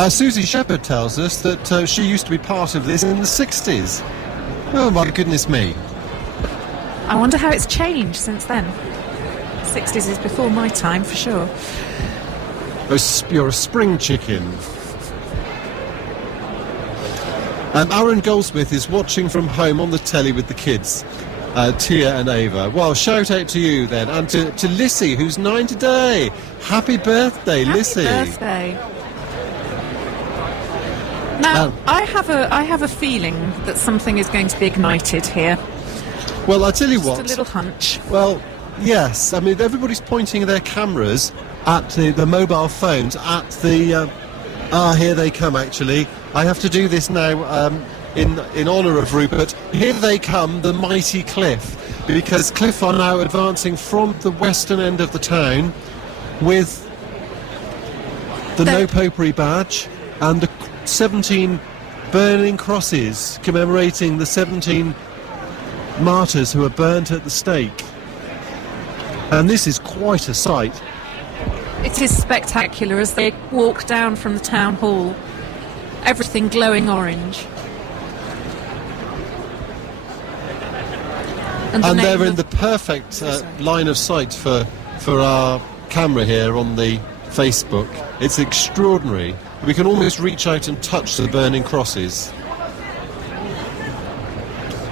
Susie Shepherd tells us that she used to be part of this in the 60s. Oh my goodness me. I wonder how it's changed since then. 60s is before my time, for sure. You're a spring chicken. Aaron Goldsmith is watching from home on the telly with the kids, Tia and Ava. Well, shout out to you then, and to Lissy, who's 9 today. Happy birthday, Lissy. Happy birthday. Now, I have a feeling that something is going to be ignited here. Well, I tell you Just what. a little hunch. Well, yes. I mean, everybody's pointing their cameras at the mobile phones at the. Here they come. Actually, I have to do this now in honour of Rupert. Here they come, the mighty Cliff, because Cliff are now advancing from the western end of the town with the No Popery badge and the 17 burning crosses commemorating the 17 martyrs who were burnt at the stake. And this is quite a sight. It is spectacular as they walk down from the town hall. Everything glowing orange. And they're in the perfect line of sight for our camera here on the Facebook. It's extraordinary. We can almost reach out and touch the burning crosses.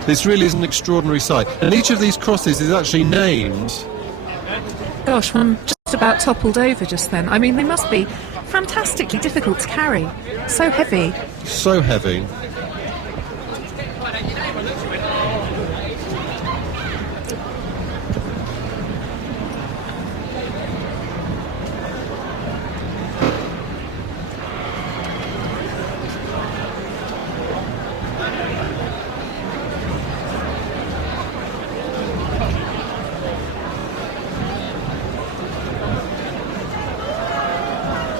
This really is an extraordinary sight. And each of these crosses is actually named. Gosh, one just about toppled over just then. I mean, they must be fantastically difficult to carry. So heavy. So heavy.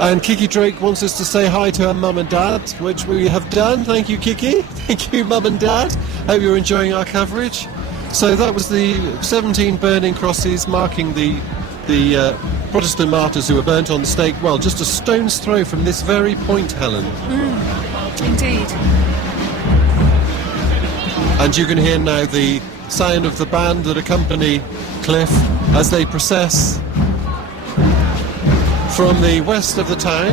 And Kiki Drake wants us to say hi to her mum and dad, which we have done. Thank you, Kiki. Thank you, mum and dad. Hope you're enjoying our coverage. So that was the 17 burning crosses marking the Protestant martyrs who were burnt on the stake, well, just a stone's throw from this very point, Helen. Indeed. And you can hear now the sound of the band that accompany Cliff as they process from the west of the town.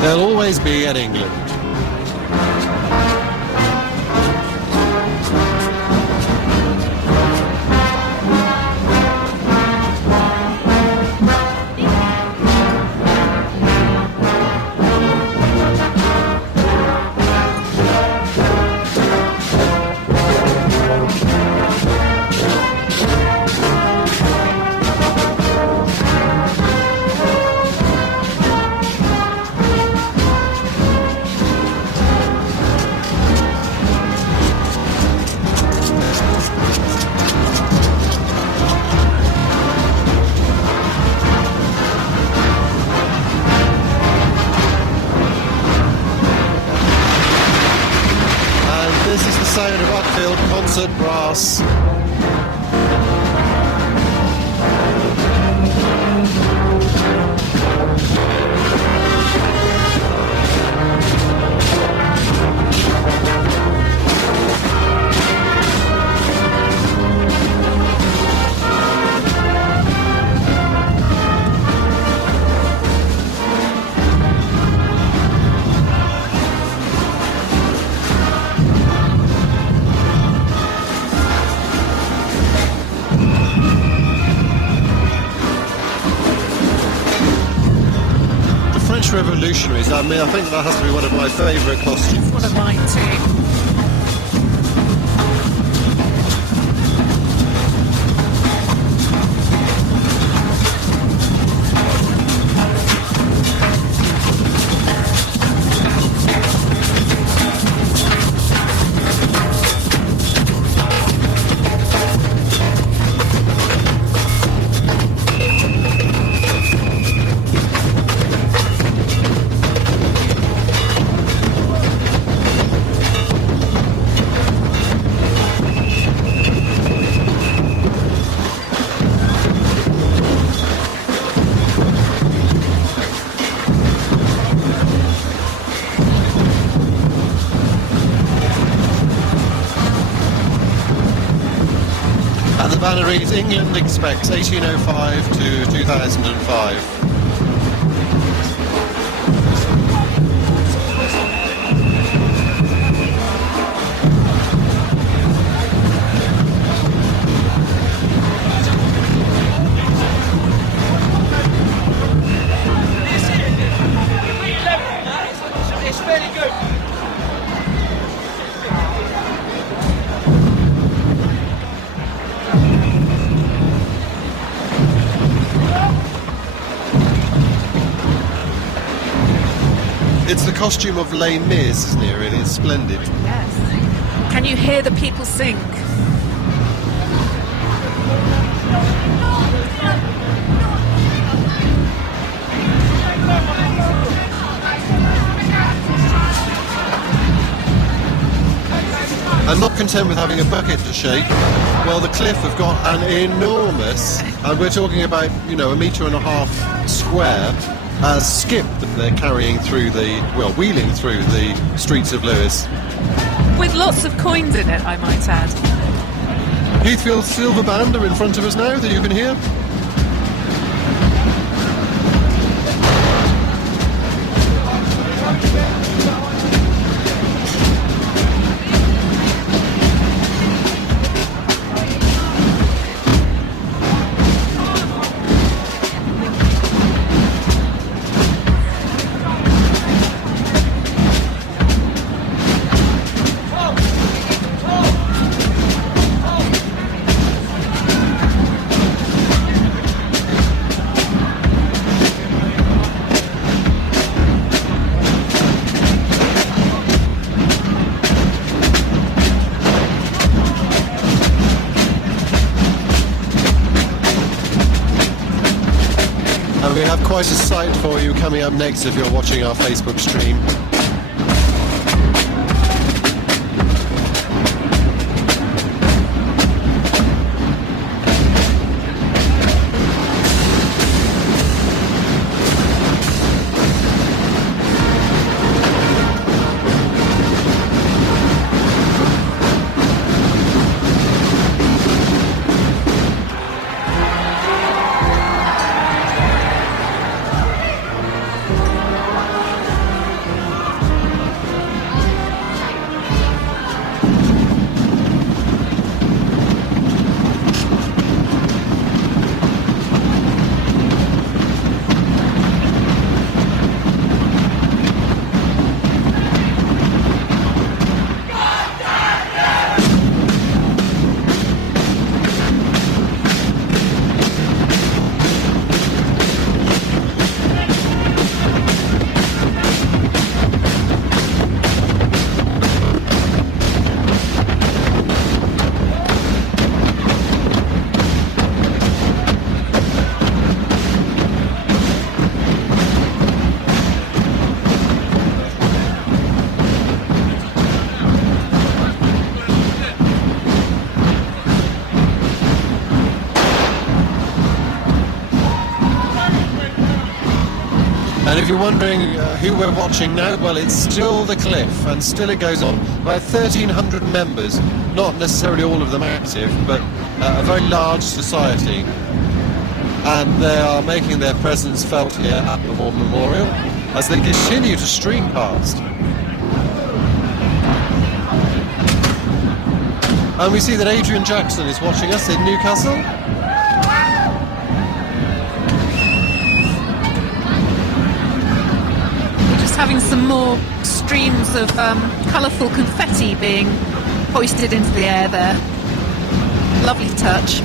They'll always be in England. Concert brass. Revolutionaries. I mean, I think that has to be one of my favourite costumes. One of mine too. Banner reads, England expects 1805 to 2005. It's very good. It's the costume of Les Mis, isn't it, really? It's splendid. Yes. Can you hear the people sing? And not content with having a bucket to shake, well, the Cliff have got an enormous, and we're talking about, you know, 1.5 metre square, skip that they're carrying through wheeling through the streets of Lewes. With lots of coins in it, I might add. Heathfield Silver Band are in front of us now that you can hear. quite a sight for you coming up next if you're watching our Facebook stream. And if you're wondering who we're watching now, well, it's still the Cliff, and still it goes on. About 1,300 members, not necessarily all of them active, but a very large society. And they are making their presence felt here at the War Memorial as they continue to stream past. And we see that Adrian Jackson is watching us in Newcastle. Having some more streams of colourful confetti being hoisted into the air there. Lovely touch.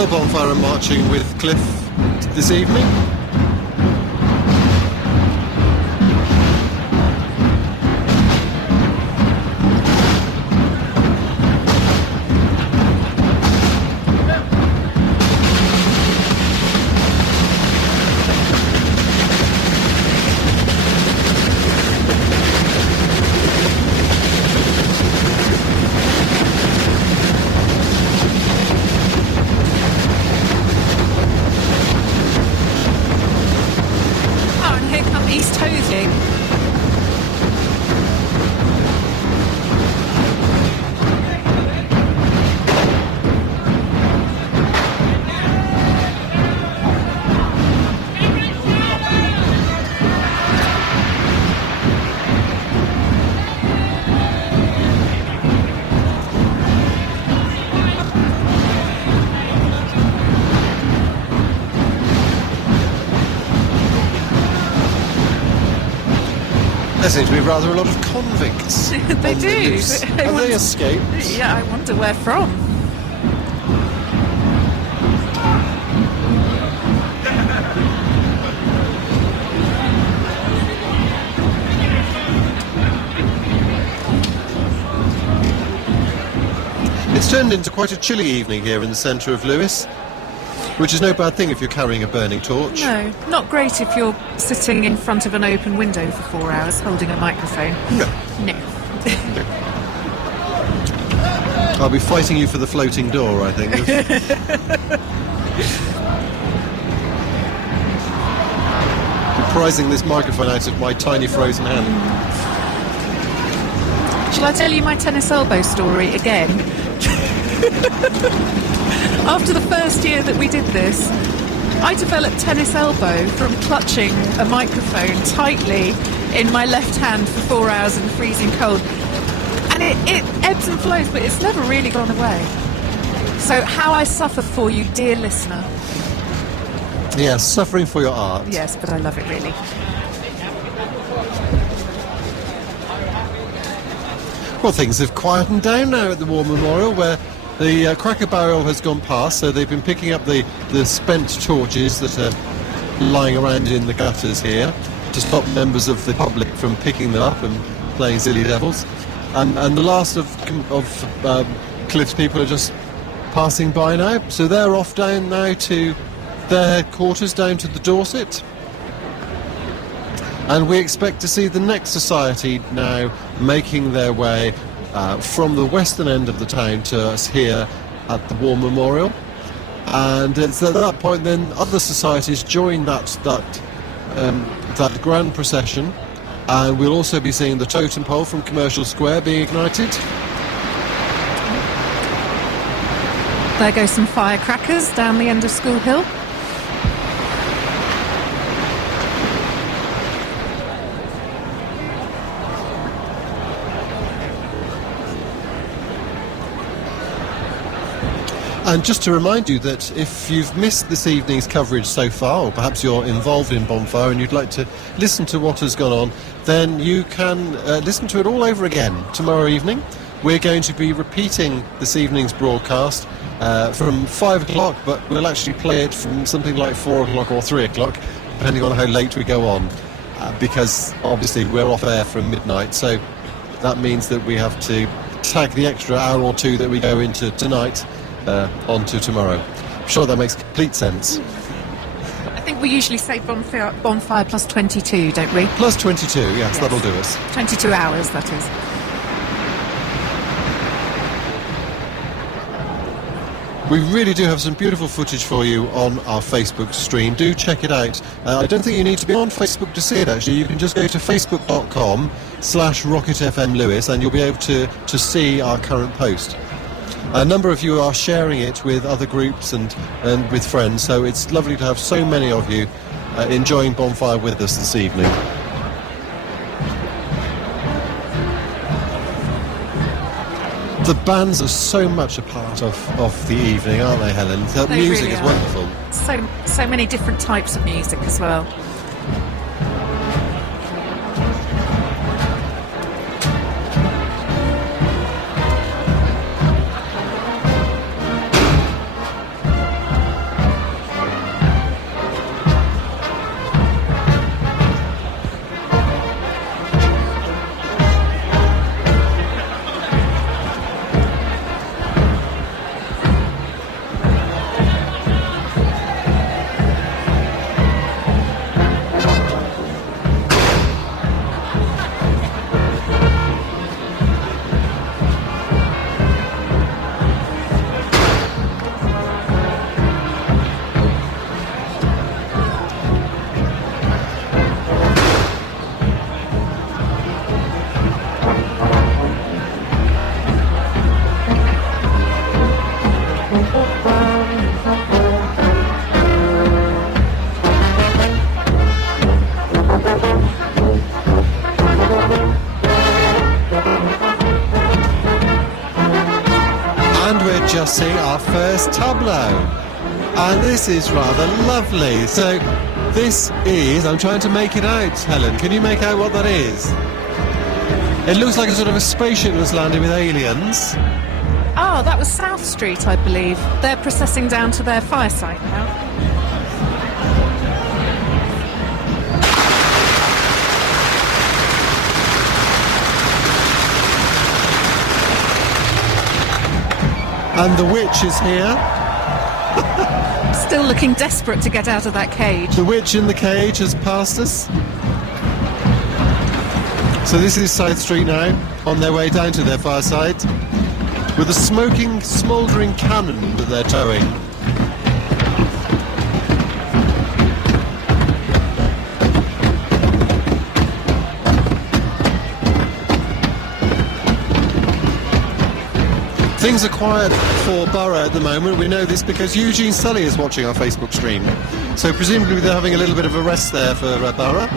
Lewes Bonfire are marching with Cliff this evening. There seems to be rather a lot of convicts. They do. Have they escaped? Yeah, I wonder where from. It's turned into quite a chilly evening here in the centre of Lewes, which is no bad thing if you're carrying a burning torch. No, not great if you're sitting in front of an open window for 4 hours holding a microphone. No. No. I'll be fighting you for the floating door, I think. Be prizing this microphone out of my tiny frozen hand. Shall I tell you my tennis elbow story again? After the first year that we did this, I developed tennis elbow from clutching a microphone tightly in my left hand for 4 hours in the freezing cold. And it ebbs and flows, but it's never really gone away. So how I suffer for you, dear listener. Yes, suffering for your art. Yes, but I love it really. Well, things have quietened down now at the War Memorial, where the cracker barrel has gone past, so they've been picking up the spent torches that are lying around in the gutters here to stop members of the public from picking them up and playing silly devils. And the last of Cliff's people are just passing by now, so they're off down now to their headquarters, down to the Dorset. And we expect to see the next society now making their way from the western end of the town to us here at the War Memorial. And it's at that point then other societies join that grand procession, and we'll also be seeing the totem pole from Commercial Square being ignited. There go some firecrackers down the end of School Hill. And just to remind you that if you've missed this evening's coverage so far, or perhaps you're involved in Bonfire and you'd like to listen to what has gone on, then you can listen to it all over again tomorrow evening. We're going to be repeating this evening's broadcast from 5 o'clock, but we'll actually play it from something like 4 o'clock or 3 o'clock, depending on how late we go on, because obviously we're off air from midnight, so that means that we have to tag the extra hour or two that we go into tonight onto tomorrow. I'm sure that makes complete sense. I think we usually say bonfire plus 22, don't we? Plus 22, yes, that'll do us. 22 hours, that is. We really do have some beautiful footage for you on our Facebook stream. Do check it out. I don't think you need to be on Facebook to see it, actually. You can just go to facebook.com/Rocket FM Lewes and you'll be able to see our current post. A number of you are sharing it with other groups and with friends, so it's lovely to have so many of you enjoying Bonfire with us this evening. The bands are so much a part of the evening, aren't they, Helen? The They music really is are. wonderful. So many different types of music as well. Just seeing our first tableau, and this is rather lovely. So this is, I'm trying to make it out, Helen, can you make out what that is? It looks like a sort of a spaceship was landing with aliens. Oh, that was South Street, I believe. They're processing down to their fire site now. And the witch is here. Still looking desperate to get out of that cage. The witch in the cage has passed us. So this is South Street now, on their way down to their fireside, with a smoking, smouldering cannon that they're towing. Things are quiet for Borough at the moment. We know this because Eugene Sully is watching our Facebook stream. So presumably they're having a little bit of a rest there for Borough.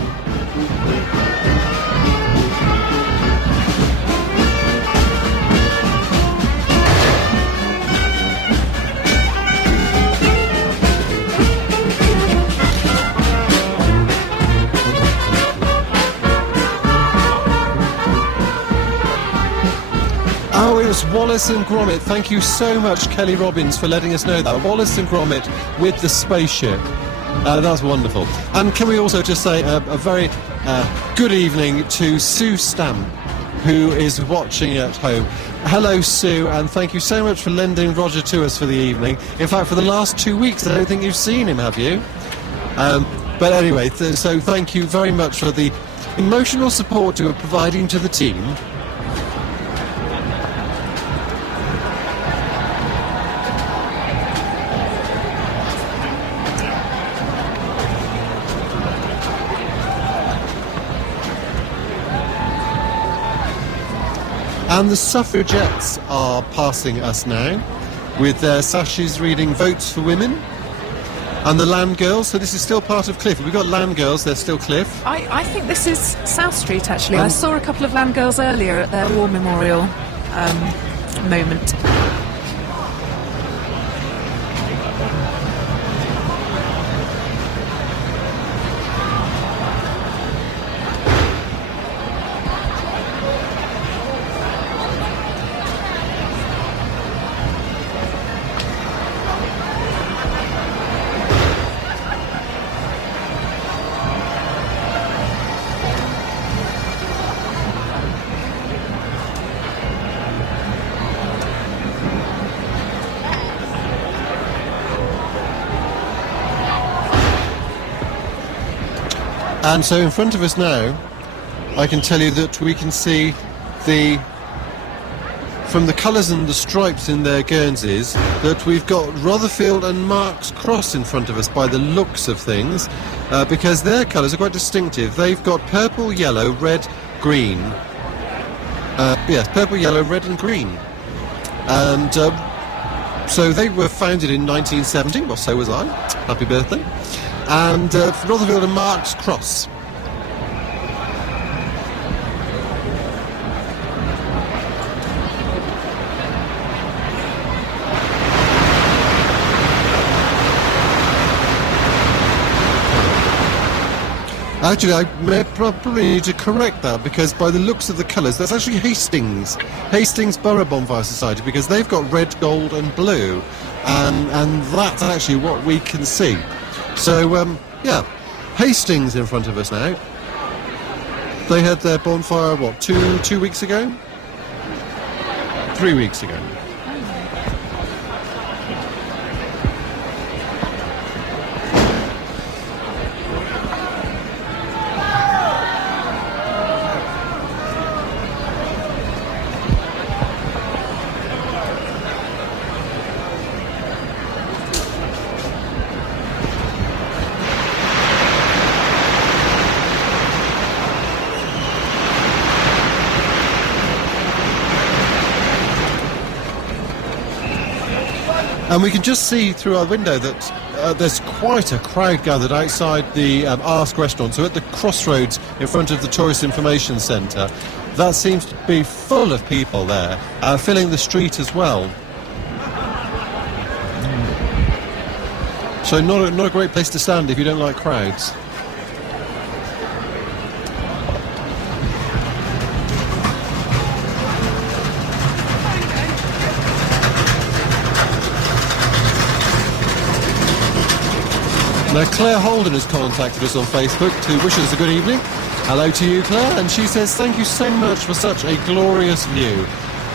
Wallace and Gromit. Thank you so much, Kelly Robbins, for letting us know that. Wallace and Gromit with the spaceship. That's wonderful. And can we also just say a very good evening to Sue Stamp, who is watching at home. Hello, Sue, and thank you so much for lending Roger to us for the evening. In fact, for the last 2 weeks, I don't think you've seen him, have you? But anyway, so thank you very much for the emotional support you are providing to the team. And the suffragettes are passing us now, with their sashes reading "Votes for Women." And the Land Girls, so this is still part of Cliff. We've got Land Girls, they're still Cliff. I think this is South Street, actually. I saw a couple of Land Girls earlier at their War Memorial moment. And so in front of us now, I can tell you that we can see from the colours and the stripes in their Guernseys, that we've got Rotherfield and Marks Cross in front of us by the looks of things, because their colours are quite distinctive. They've got purple, yellow, red, green. Yes, purple, yellow, red and green. And so they were founded in 1970, well, so was I. Happy birthday. And Rotherfield and Marks Cross. Actually, I may probably need to correct that, because by the looks of the colours, that's actually Hastings Borough Bonfire Society, because they've got red, gold and blue, and that's actually what we can see. So, yeah, Hastings in front of us now. They had their bonfire, what, two weeks ago? 3 weeks ago. And we can just see through our window that there's quite a crowd gathered outside the Ask restaurant, so at the crossroads in front of the Tourist Information Centre. That seems to be full of people there, filling the street as well. So not a great place to stand if you don't like crowds. Now, Claire Holden has contacted us on Facebook to wish us a good evening. Hello to you, Claire, and she says, thank you so much for such a glorious view.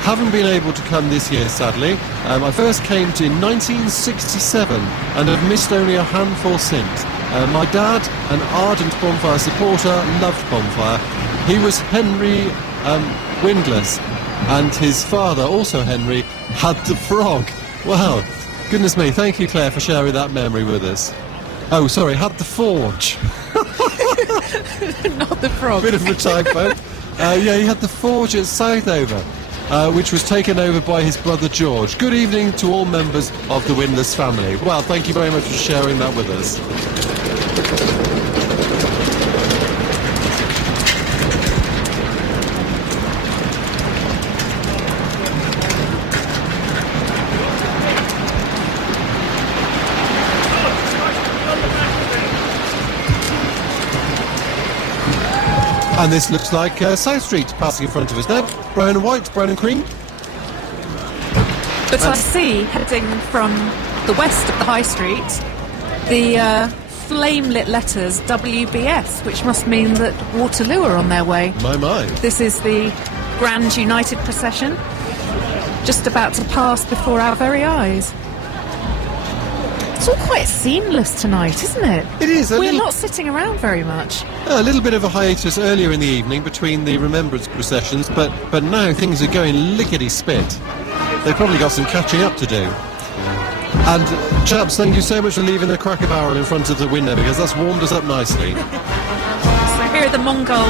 Haven't been able to come this year, sadly. I first came in 1967 and have missed only a handful since. My dad, an ardent bonfire supporter, loved bonfire. He was Henry Windlass, and his father, also Henry, had the frog. Wow, goodness me, thank you, Claire, for sharing that memory with us. Oh, sorry, had the forge. Not the frog. Bit of a typo. Yeah, he had the forge at Southover, which was taken over by his brother George. Good evening to all members of the Windlass family. Well, thank you very much for sharing that with us. And this looks like South Street passing in front of us now. Brown and white, brown and cream. But I see, heading from the west of the High Street, the flame-lit letters WBS, which must mean that Waterloo are on their way. My. This is the Grand United Procession, just about to pass before our very eyes. It's all quite seamless tonight, isn't it? It is. We're not sitting around very much. A little bit of a hiatus earlier in the evening between the remembrance processions, but now things are going lickety-spit. They've probably got some catching up to do. And chaps, thank you so much for leaving the cracker barrel in front of the window, because that's warmed us up nicely. So here are the Mongol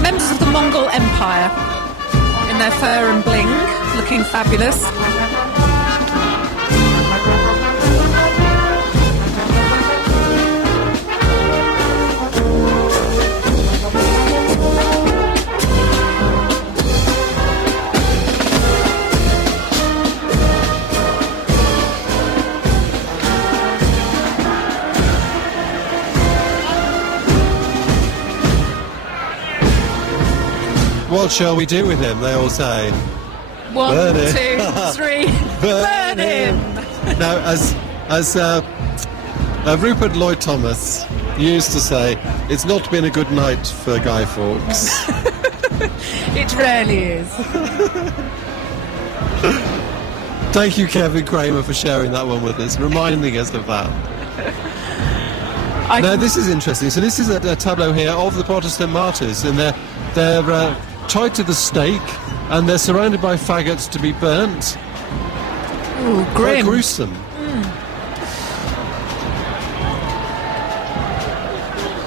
members of the Mongol Empire in their fur and bling, looking fabulous. What shall we do with him, they all say. One, Burn him. 2, 3, burn him! Now, as Rupert Lloyd Thomas used to say, it's not been a good night for Guy Fawkes. It rarely is. Thank you, Kevin Kramer, for sharing that one with us, reminding us of that. Now, this is interesting. So this is a tableau here of the Protestant martyrs, and they're tied to the stake, and they're surrounded by faggots to be burnt. Ooh, Quite grim. gruesome.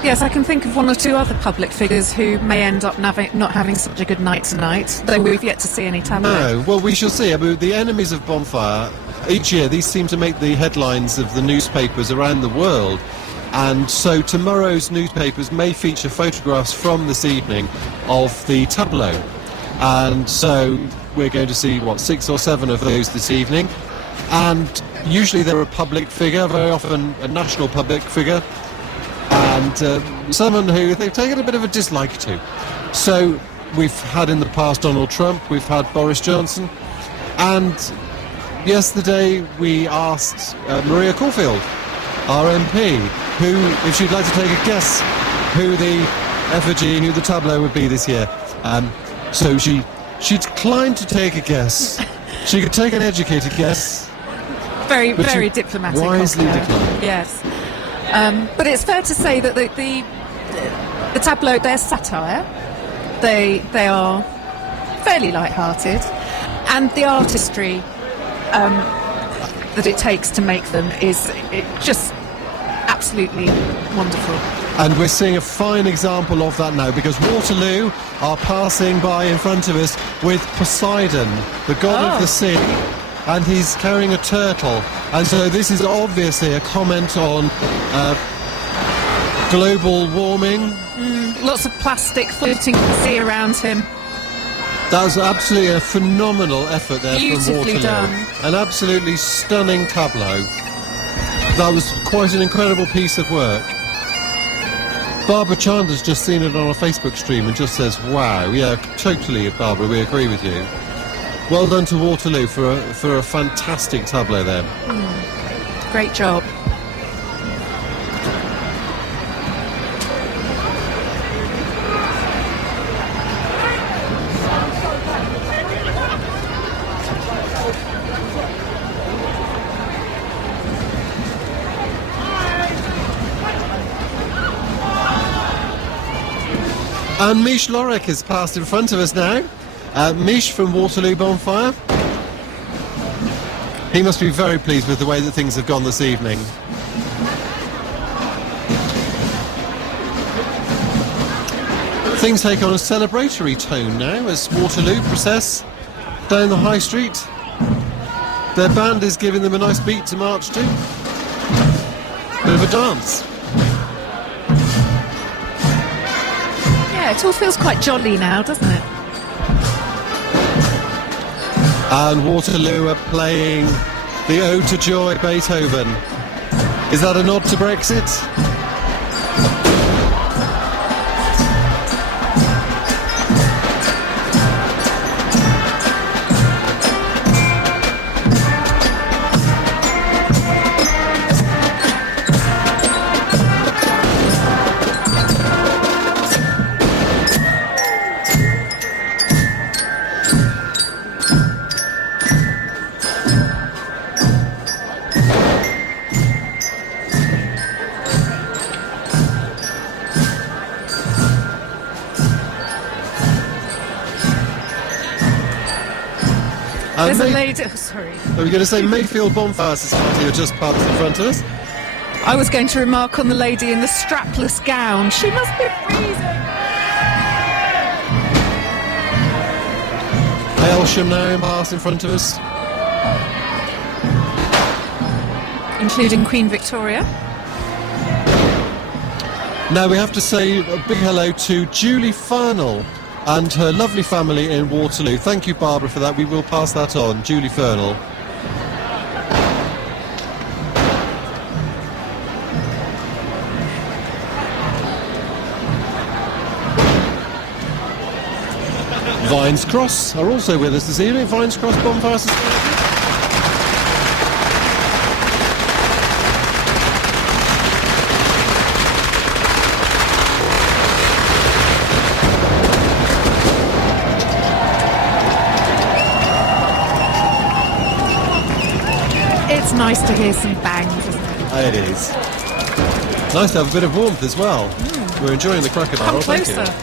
Yes, I can think of one or two other public figures who may end up not having such a good night tonight, though we've yet to see any tableau. No, well, we shall see. I mean, the enemies of Bonfire, each year, these seem to make the headlines of the newspapers around the world. And so tomorrow's newspapers may feature photographs from this evening of the tableau. And so we're going to see, 6 or 7 of those this evening. And usually they're a public figure, very often a national public figure, and someone who they've taken a bit of a dislike to. So we've had in the past Donald Trump, we've had Boris Johnson, and yesterday we asked Maria Caulfield, our MP, who, if she'd like to take a guess who the effigy, who the tableau would be this year. So she declined to take a guess. She could take an educated guess. Very diplomatic. Wisely of her. declined. Yes. But it's fair to say that the tableau, they're satire. They are fairly light-hearted, and the artistry that it takes to make them is just absolutely wonderful. And we're seeing a fine example of that now, because Waterloo are passing by in front of us with Poseidon, the god of the sea, and he's carrying a turtle. And so this is obviously a comment on global warming. Lots of plastic floating in the sea around him. That was absolutely a phenomenal effort there from Beautifully Waterloo. done. An absolutely stunning tableau. That was quite an incredible piece of work. Barbara Chandler's just seen it on a Facebook stream and just says, wow. Yeah, totally, Barbara, we agree with you. Well done to Waterloo for a fantastic tableau there. Great job. And Mish Lorek has passed in front of us now. Mish from Waterloo Bonfire. He must be very pleased with the way that things have gone this evening. Things take on a celebratory tone now as Waterloo process down the high street. Their band is giving them a nice beat to march to. Bit of a dance. Yeah, it all feels quite jolly now, doesn't it? And Waterloo are playing the Ode to Joy, Beethoven. Is that a nod to Brexit? There's a lady... Oh, sorry. Are we going to say Mayfield Bonfire Society are just parked in front of us? I was going to remark on the lady in the strapless gown. She must be freezing. Aylsham now pass in front of us. Including Queen Victoria. Now we have to say a big hello to Julie Fernell and her lovely family in Waterloo. Thank you, Barbara, for that. We will pass that on. Julie Fernell. Vines Cross are also with us this evening. Vines Cross Bonfire Society. It's nice to hear some bangs, isn't it? It is. Nice to have a bit of warmth as well. We're enjoying the cracker barrel. Come Thank you. closer.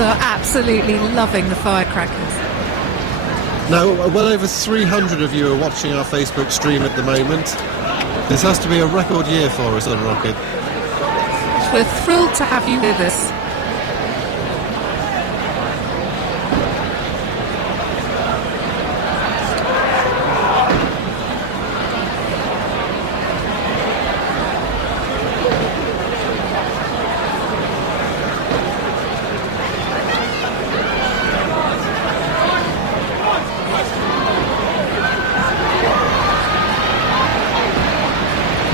Are absolutely loving the firecrackers. Now, well over 300 of you are watching our Facebook stream at the moment. This has to be a record year for us on Rocket. We're thrilled to have you with us.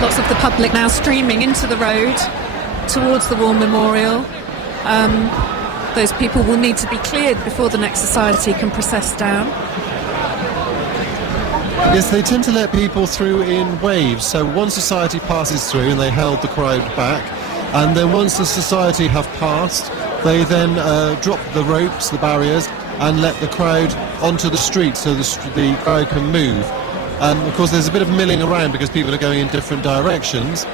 Lots of the public now streaming into the road towards the War Memorial. Those people will need to be cleared before the next society can process down. Yes, they tend to let people through in waves. So one society passes through and they held the crowd back. And then once the society have passed, they then drop the ropes, the barriers, and let the crowd onto the street so the crowd can move. And of course there's a bit of milling around because people are going in different directions,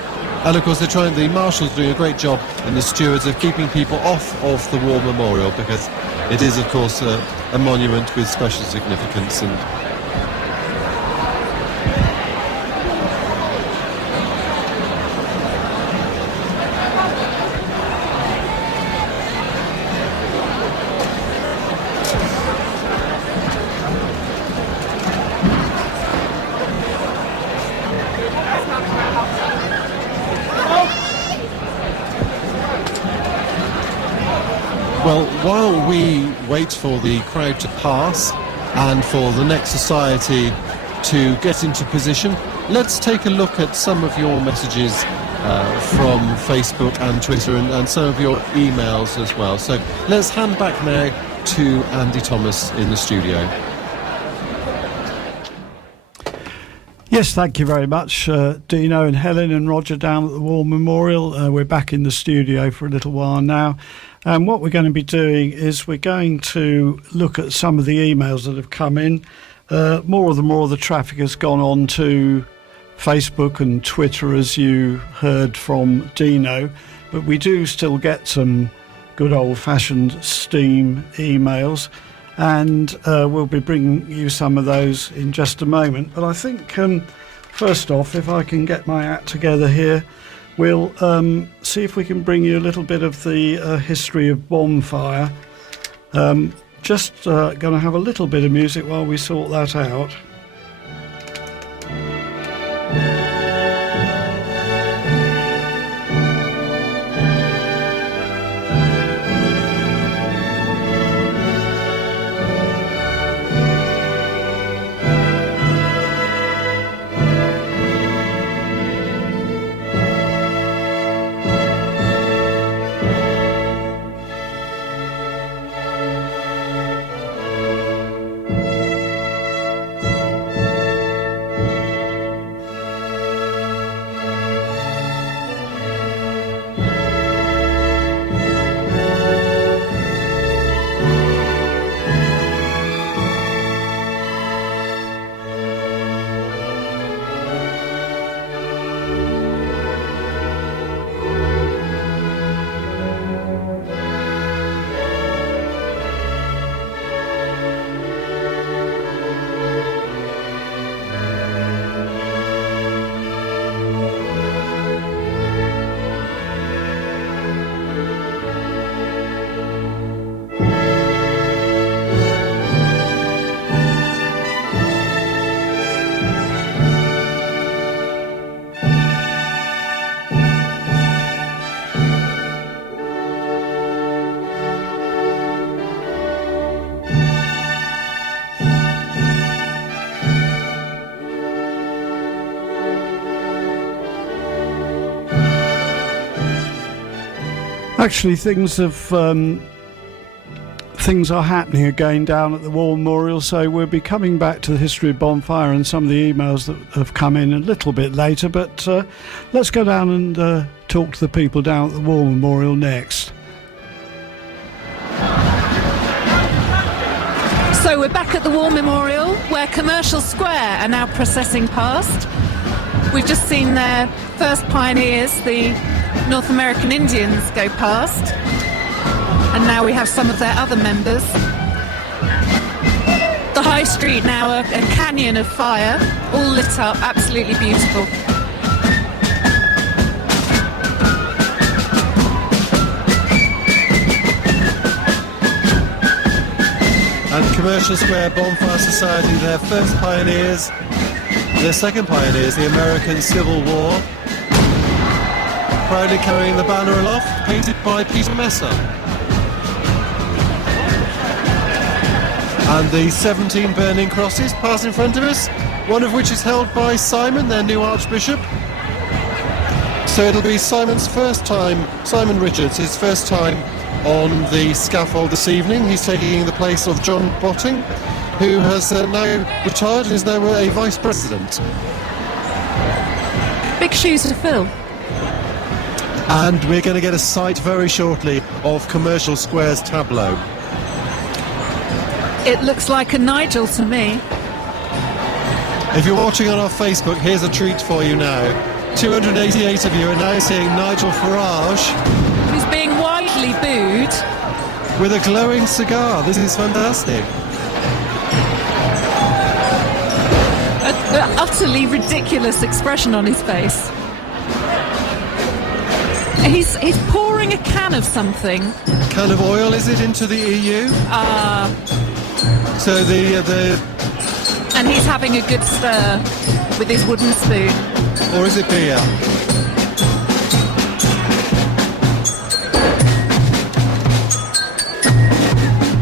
and of course the marshals are doing a great job, and the stewards of keeping people off of the War Memorial, because it is of course a monument with special significance. And well, while we wait for the crowd to pass and for the next society to get into position, let's take a look at some of your messages from Facebook and Twitter, and some of your emails as well. So let's hand back now to Andy Thomas in the studio. Yes, thank you very much, Dino and Helen and Roger down at the War Memorial. We're back in the studio for a little while now. And what we're going to be doing is we're going to look at some of the emails that have come in. More of the traffic has gone on to Facebook and Twitter, as you heard from Dino. But we do still get some good old-fashioned Steam emails. And we'll be bringing you some of those in just a moment. But I think, first off, if I can get my act together here, we'll see if we can bring you a little bit of the history of Bonfire. Just going to have a little bit of music while we sort that out. Actually, things are happening again down at the War Memorial, so we'll be coming back to the history of Bonfire and some of the emails that have come in a little bit later, but let's go down and talk to the people down at the War Memorial next. So we're back at the War Memorial, where Commercial Square are now processing past. We've just seen their first pioneers, the North American Indians, go past. And now we have some of their other members. The High Street now a canyon of fire, all lit up, absolutely beautiful. And Commercial Square Bonfire Society, their first pioneers, their second pioneers, the American Civil War, proudly carrying the banner aloft, painted by Peter Messer. And the 17 burning crosses pass in front of us, one of which is held by Simon, their new Archbishop. So it'll be Simon's first time, Simon Richards, his first time on the scaffold this evening. He's taking the place of John Botting, who has now retired and is now a Vice President. Big shoes to fill. And we're going to get a sight very shortly of Commercial Square's tableau. It looks like a Nigel to me. If you're watching on our Facebook, here's a treat for you now. 288 of you are now seeing Nigel Farage, Who's being widely booed. with a glowing cigar. This is fantastic. An utterly ridiculous expression on his face. He's pouring a can of something. Can of oil, is it, into the EU? So And he's having a good stir with his wooden spoon. or is it beer?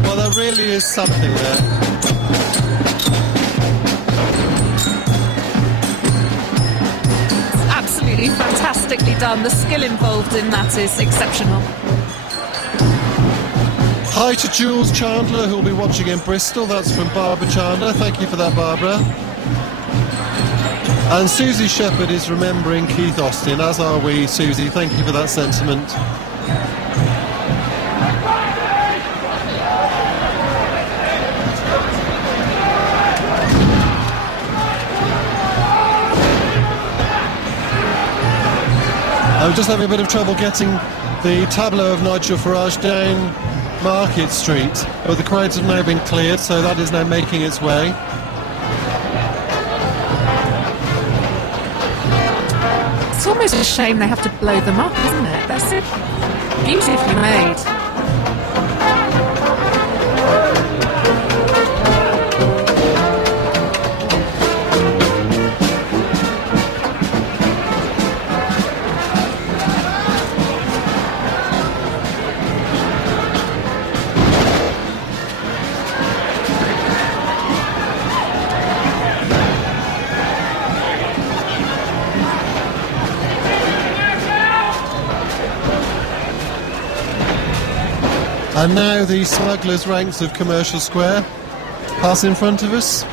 Well, there really is something there. It's absolutely fantastically done. The skill involved in that is exceptional. Hi to Jules Chandler, who'll be watching in Bristol. That's from Barbara Chandler. Thank you for that, Barbara. And Susie Shepherd is remembering Keith Austin, as are we, Susie. Thank you for that sentiment. I'm just having a bit of trouble getting the tableau of Nigel Farage down Market Street, but the crowds have now been cleared, so that is now making its way. It's almost a shame they have to blow them up, isn't it? They're so beautifully made. And now the smugglers' ranks of Commercial Square pass in front of us.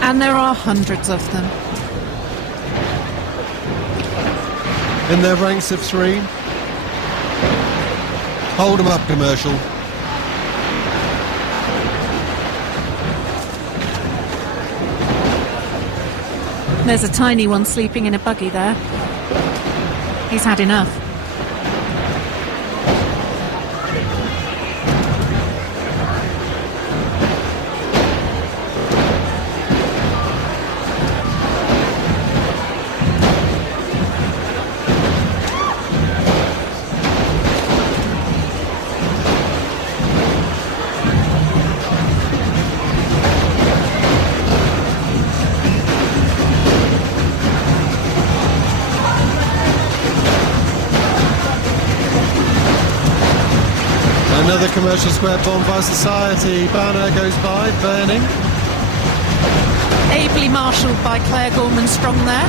And there are hundreds of them. In their ranks of three. Hold them up, Commercial. There's a tiny one sleeping in a buggy there. He's had enough. Another Commercial Square Bonfire Society banner goes by, burning. Ably marshalled by Claire Gorman Strong there.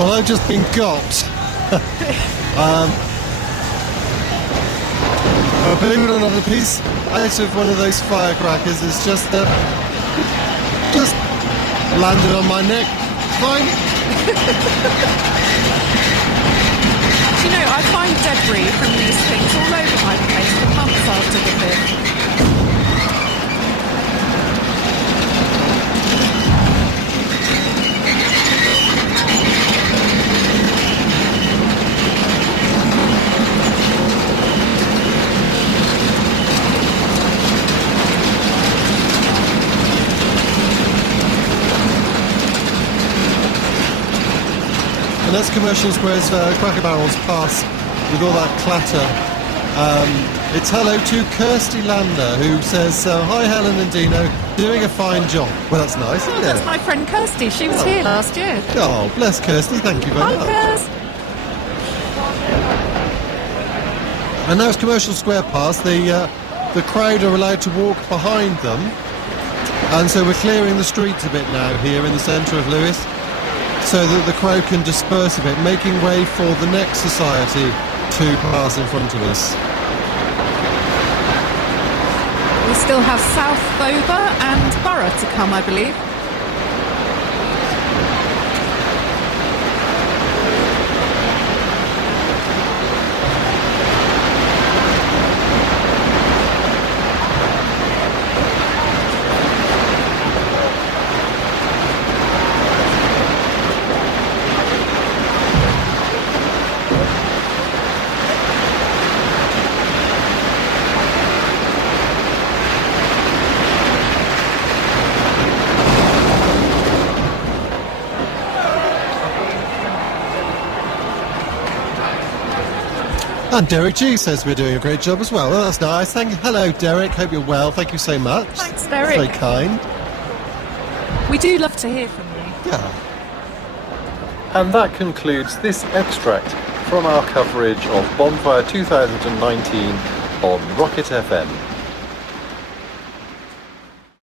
Well, I've just been got. Believe it or not, a piece out of one of those firecrackers is just landed on my neck. Fine. Do you know, I find debris from these things all over my place for months after the film. And as Commercial Square's cracker barrels pass with all that clatter, it's hello to Kirsty Lander, who says, hi Helen and Dino, doing a fine job. Well, that's nice, isn't it? That's my friend Kirsty. She was here last year. Oh, bless Kirsty, thank you very Hi, much. Kirsty. And now as Commercial Square pass, the crowd are allowed to walk behind them, and so we're clearing the streets a bit now here in the centre of Lewes, so that the crowd can disperse a bit, making way for the next society to pass in front of us. We still have South Boba and Borough to come, I believe. And Derek G says we're doing a great job as well. Well, that's nice. Hello, Derek. Hope you're well. Thank you so much. Thanks, Derek. Very kind. We do love to hear from you. Yeah. And that concludes this extract from our coverage of Bonfire 2019 on Rocket FM.